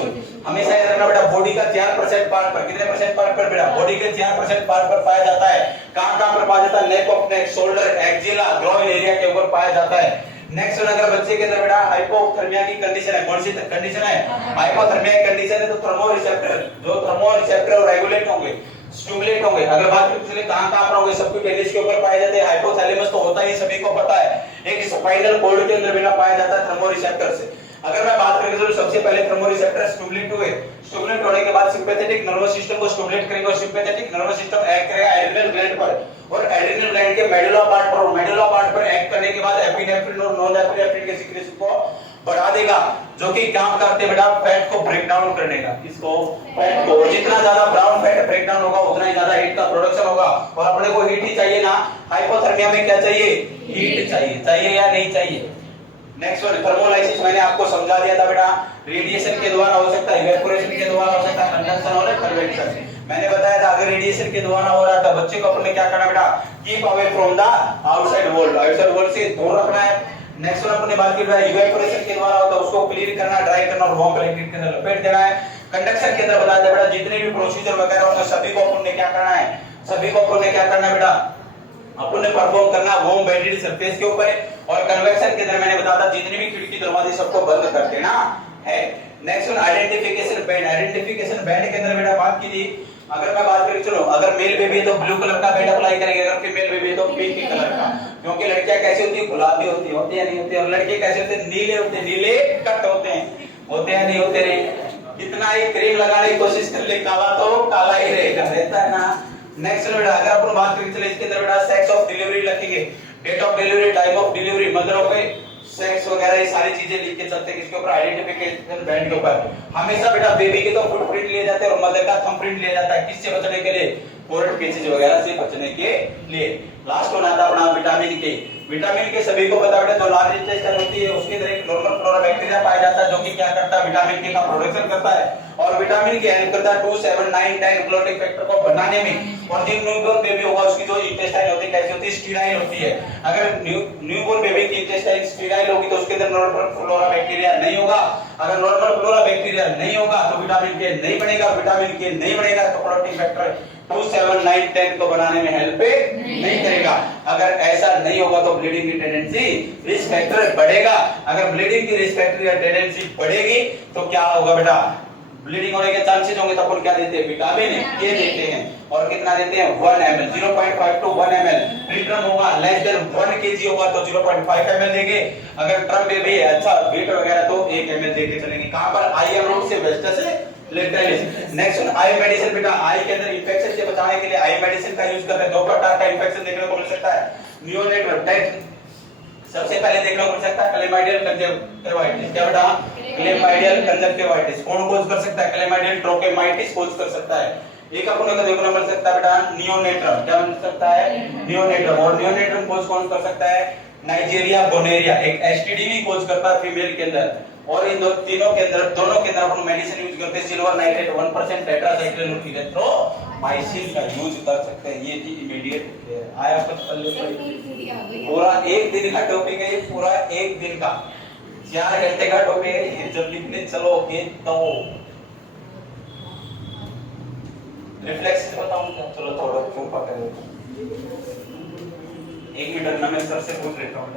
हमेशा याद रखना बेटा बॉडी का 4% पार्ट पर, कितने परसेंट पार्ट पर बेटा? बॉडी के 4% पार्ट पर पाया जाता है। कहां पर पाया जाता है? Neck of neck, shoulder, axilla, groin area के ऊपर पाया जाता है। नेक्स्ट अगर बच्चे के अंदर बेटा हाइपोथर्मिया की कंडीशन है, कौन सी कंडीशन है? हाइपोथर्मिया की कंडीशन है तो थर्मोरिसेप्टर रेगुलेट होंगे, स्टिमुलेट होंगे। अगर बात करें इसलिए कहां पर होंगे? सबक्यूटेनियस के ऊपर पाए जाते हैं। हाइपोथैलेमस तो होता ही सभी को पता है, एक स्पाइनल कॉर्ड के अंदर बेटा पाया जाता है थर्मोरिसेप्टर से। अगर मैं बात करें तो सबसे पहले थर्मोरिसेप्टर स्टिमुलेट हुए, स्टिमुलेट होने के बाद सिंपैथेटिक नर्वस सिस्टम को स्टिमुलेट करेंगे, और सिंपैथेटिक नर्वस सिस्टम एक्ट करेगा एड्रिनल ग्लैंड पर, और एड्रिनल ग्लैंड के मेडुला पार्ट पर एक्ट करने के बाद एपिनेफ्रिन और नॉरएपिनेफ्रिन के सीक्रेशन को बढ़ा देगा, जो कि काम करते बेटा फैट को ब्रेक डाउन करने का। किसको? फैट को। जितना ज्यादा ब्राउन फैट ब्रेक डाउन होगा उतना ही ज्यादा हीट का प्रोडक्शन होगा। और अपने को हीट ही चाहिए ना, हाइपोथर्मिया में क्या चाहिए? हीट चाहिए। चाहिए या नहीं चाहिए? नेक्स्ट वन थर्मोलाइसिस, मैंने आपको समझा दिया था बेटा, रेडिएशन के द्वारा हो सकता है, इवेपोरेशन के द्वारा हो सकता है, कंडक्शन और कन्वेक्शन। मैंने बताया था अगर रेडिएशन के द्वारा हो रहा था बच्चे को अपन ने क्या करना बेटा? Keep away from the outside world, outside world से दूर रखना है। नेक्स्ट वन अपन ने बात की बेटा इवेपोरेशन के द्वारा होता है उसको क्लीन करना, ड्राई करना और वार्म इलेक्ट्रिक के अंदर लपेट देना है। कंडक्शन के अंदर बताया था बेटा जितने भी प्रोसीजर वगैरह होंगे सभी को अपन ने क्या करना है? सभी को अपन ने क्या करना है बेटा? अपन ने परफॉर्म करना वार्म वेंटिलेटेड सरफेस के ऊपर। और कन्वेक्शन के अंदर मैंने बताया था जितने भी खिड़की दरवाजे सबको बंद कर देना है। Next one identification band, identification band के अंदर बेटा बात की थी, अगर मैं बात करूं, चलो अगर मेल बेबी है तो ब्लू कलर का बैंड अप्लाई करेंगे, अगर फीमेल बेबी है तो पिंक कलर का, क्योंकि लड़कियां कैसी होती है? गुलाबी होती है नहीं होती? और लड़के कैसे होते हैं? नीले होते हैं, नीले कट होते हैं नहीं होते रे? कितना ही क्रीम लगाने की कोशिश कर ले काला तो काला ही रहेगा, रहता है ना। नेक्स्ट बेटा अगर अपन बात करें चलो इसके अंदर बेटा सेक्स ऑफ डिलीवरी लिखेंगे, date of delivery, time of delivery, mother of sex वगैरह ये सारी चीजें लिख के चलते हैं किसके ऊपर? आइडेंटिफिकेशन बैंड के ऊपर। हमेशा बेटा बेबी के तो फुटप्रिंट लिए जाते हैं और मदर का थंबप्रिंट लिया जाता है, किससे बचने के लिए? कोर्ट केसेस वगैरह से बचने के लिए। लास्ट वन आता अपना विटामिन के। विटामिन के सभी को पता बेटा जो लार्ज इंटेस्टाइन होती है उसके अंदर एक नॉर्मल फ्लोरा बैक्टीरिया पाया जाता है जो कि क्या करता है? विटामिन के का प्रोडक्शन करता है और विटामिन के हेल्प करता है 2, 7, 9, 10 क्लोटिंग फैक्टर को बनाने में। और जो न्यूबॉर्न बेबी होगा उसकी जो इंटेस्टाइन होती है कैसी होती है? स्टीराइल होती है। अगर न्यूबॉर्न बेबी की इंटेस्टाइन स्टीराइल होगी तो उसके अंदर नॉर्मल फ्लोरा बैक्टीरिया नहीं होगा। अगर नॉर्मल फ्लोरा बैक्टीरिया नहीं होगा तो विटामिन के नहीं बनेगा, विटामिन के नहीं बनेगा तो क्लोटिंग फैक्टर 2, 7, 9, 10 को बनाने में हेल्प नहीं करेगा। अगर ऐसा नहीं होगा तो ब्लीडिंग की टेंडेंसी, रिस्क फैक्टर बढ़ेगा। अगर ब्लीडिंग की रिस्क फैक्टर या टेंडेंसी बढ़ेगी तो क्या होगा बेटा? ब्लीडिंग होने के चांसेस होंगे तो अपन क्या देते हैं? विटामिन ए देते हैं। और कितना देते हैं? 1 ml, 0.5 to 1 ml। प्रीटर्म होगा लेस देन 1 kg होगा तो 0.5 ml देंगे। अगर ट्रम बेबी है अच्छा वेट वगैरह तो 1 ml देके चलेंगे। कहां पर? आईएम रूट से वेस्टस से लेटरलिस। नेक्स्ट आई मेडिसिन बेटा, आई के अंदर इंफेक्शन से बचाने के लिए आई मेडिसिन का यूज करते हैं। दो प्रकार का इंफेक्शन देखने को मिल सकता है, नियोनेटल सबसे पहले देखने को मिल सकता है क्लेमाइडियल कंजक्टिवाइटिस। क्या बेटा? क्लेमाइडियल कंजक्टिवाइटिस कौन कोज कर सकता है? क्लेमाइडियल ट्रोकेमाइटिस कोज कर सकता है। एक अपने को देखने को मिल सकता है बेटा नियोनेट्रम। क्या मिल सकता है? नियोनेट्रम। और नियोनेट्रम कोज कौन कर सकता है? नाइजीरिया गोनेरिया, एक एसटीडी भी कोज करता है फीमेल के अंदर। और इन तीनों के अंदर दोनों के अंदर अपन मेडिसिन यूज करते हैं सिल्वर नाइट्रेट 1% टेट्रासाइक्लिन और इलेक्ट्रोमाइसिन का यूज कर सकते हैं। ये थी इमीडिएट आया कुछ पल्ले पर पूरा 1 दिन का टॉपिक है, ये पूरा 1 दिन का 4 घंटे का टॉपिक है। ये जब लिखने चलोगे तो रिफ्लेक्स से बताऊं क्या? चलो थोड़ा क्यों पकड़े 1 मिनट में मैं सर से पूछ लेता हूं।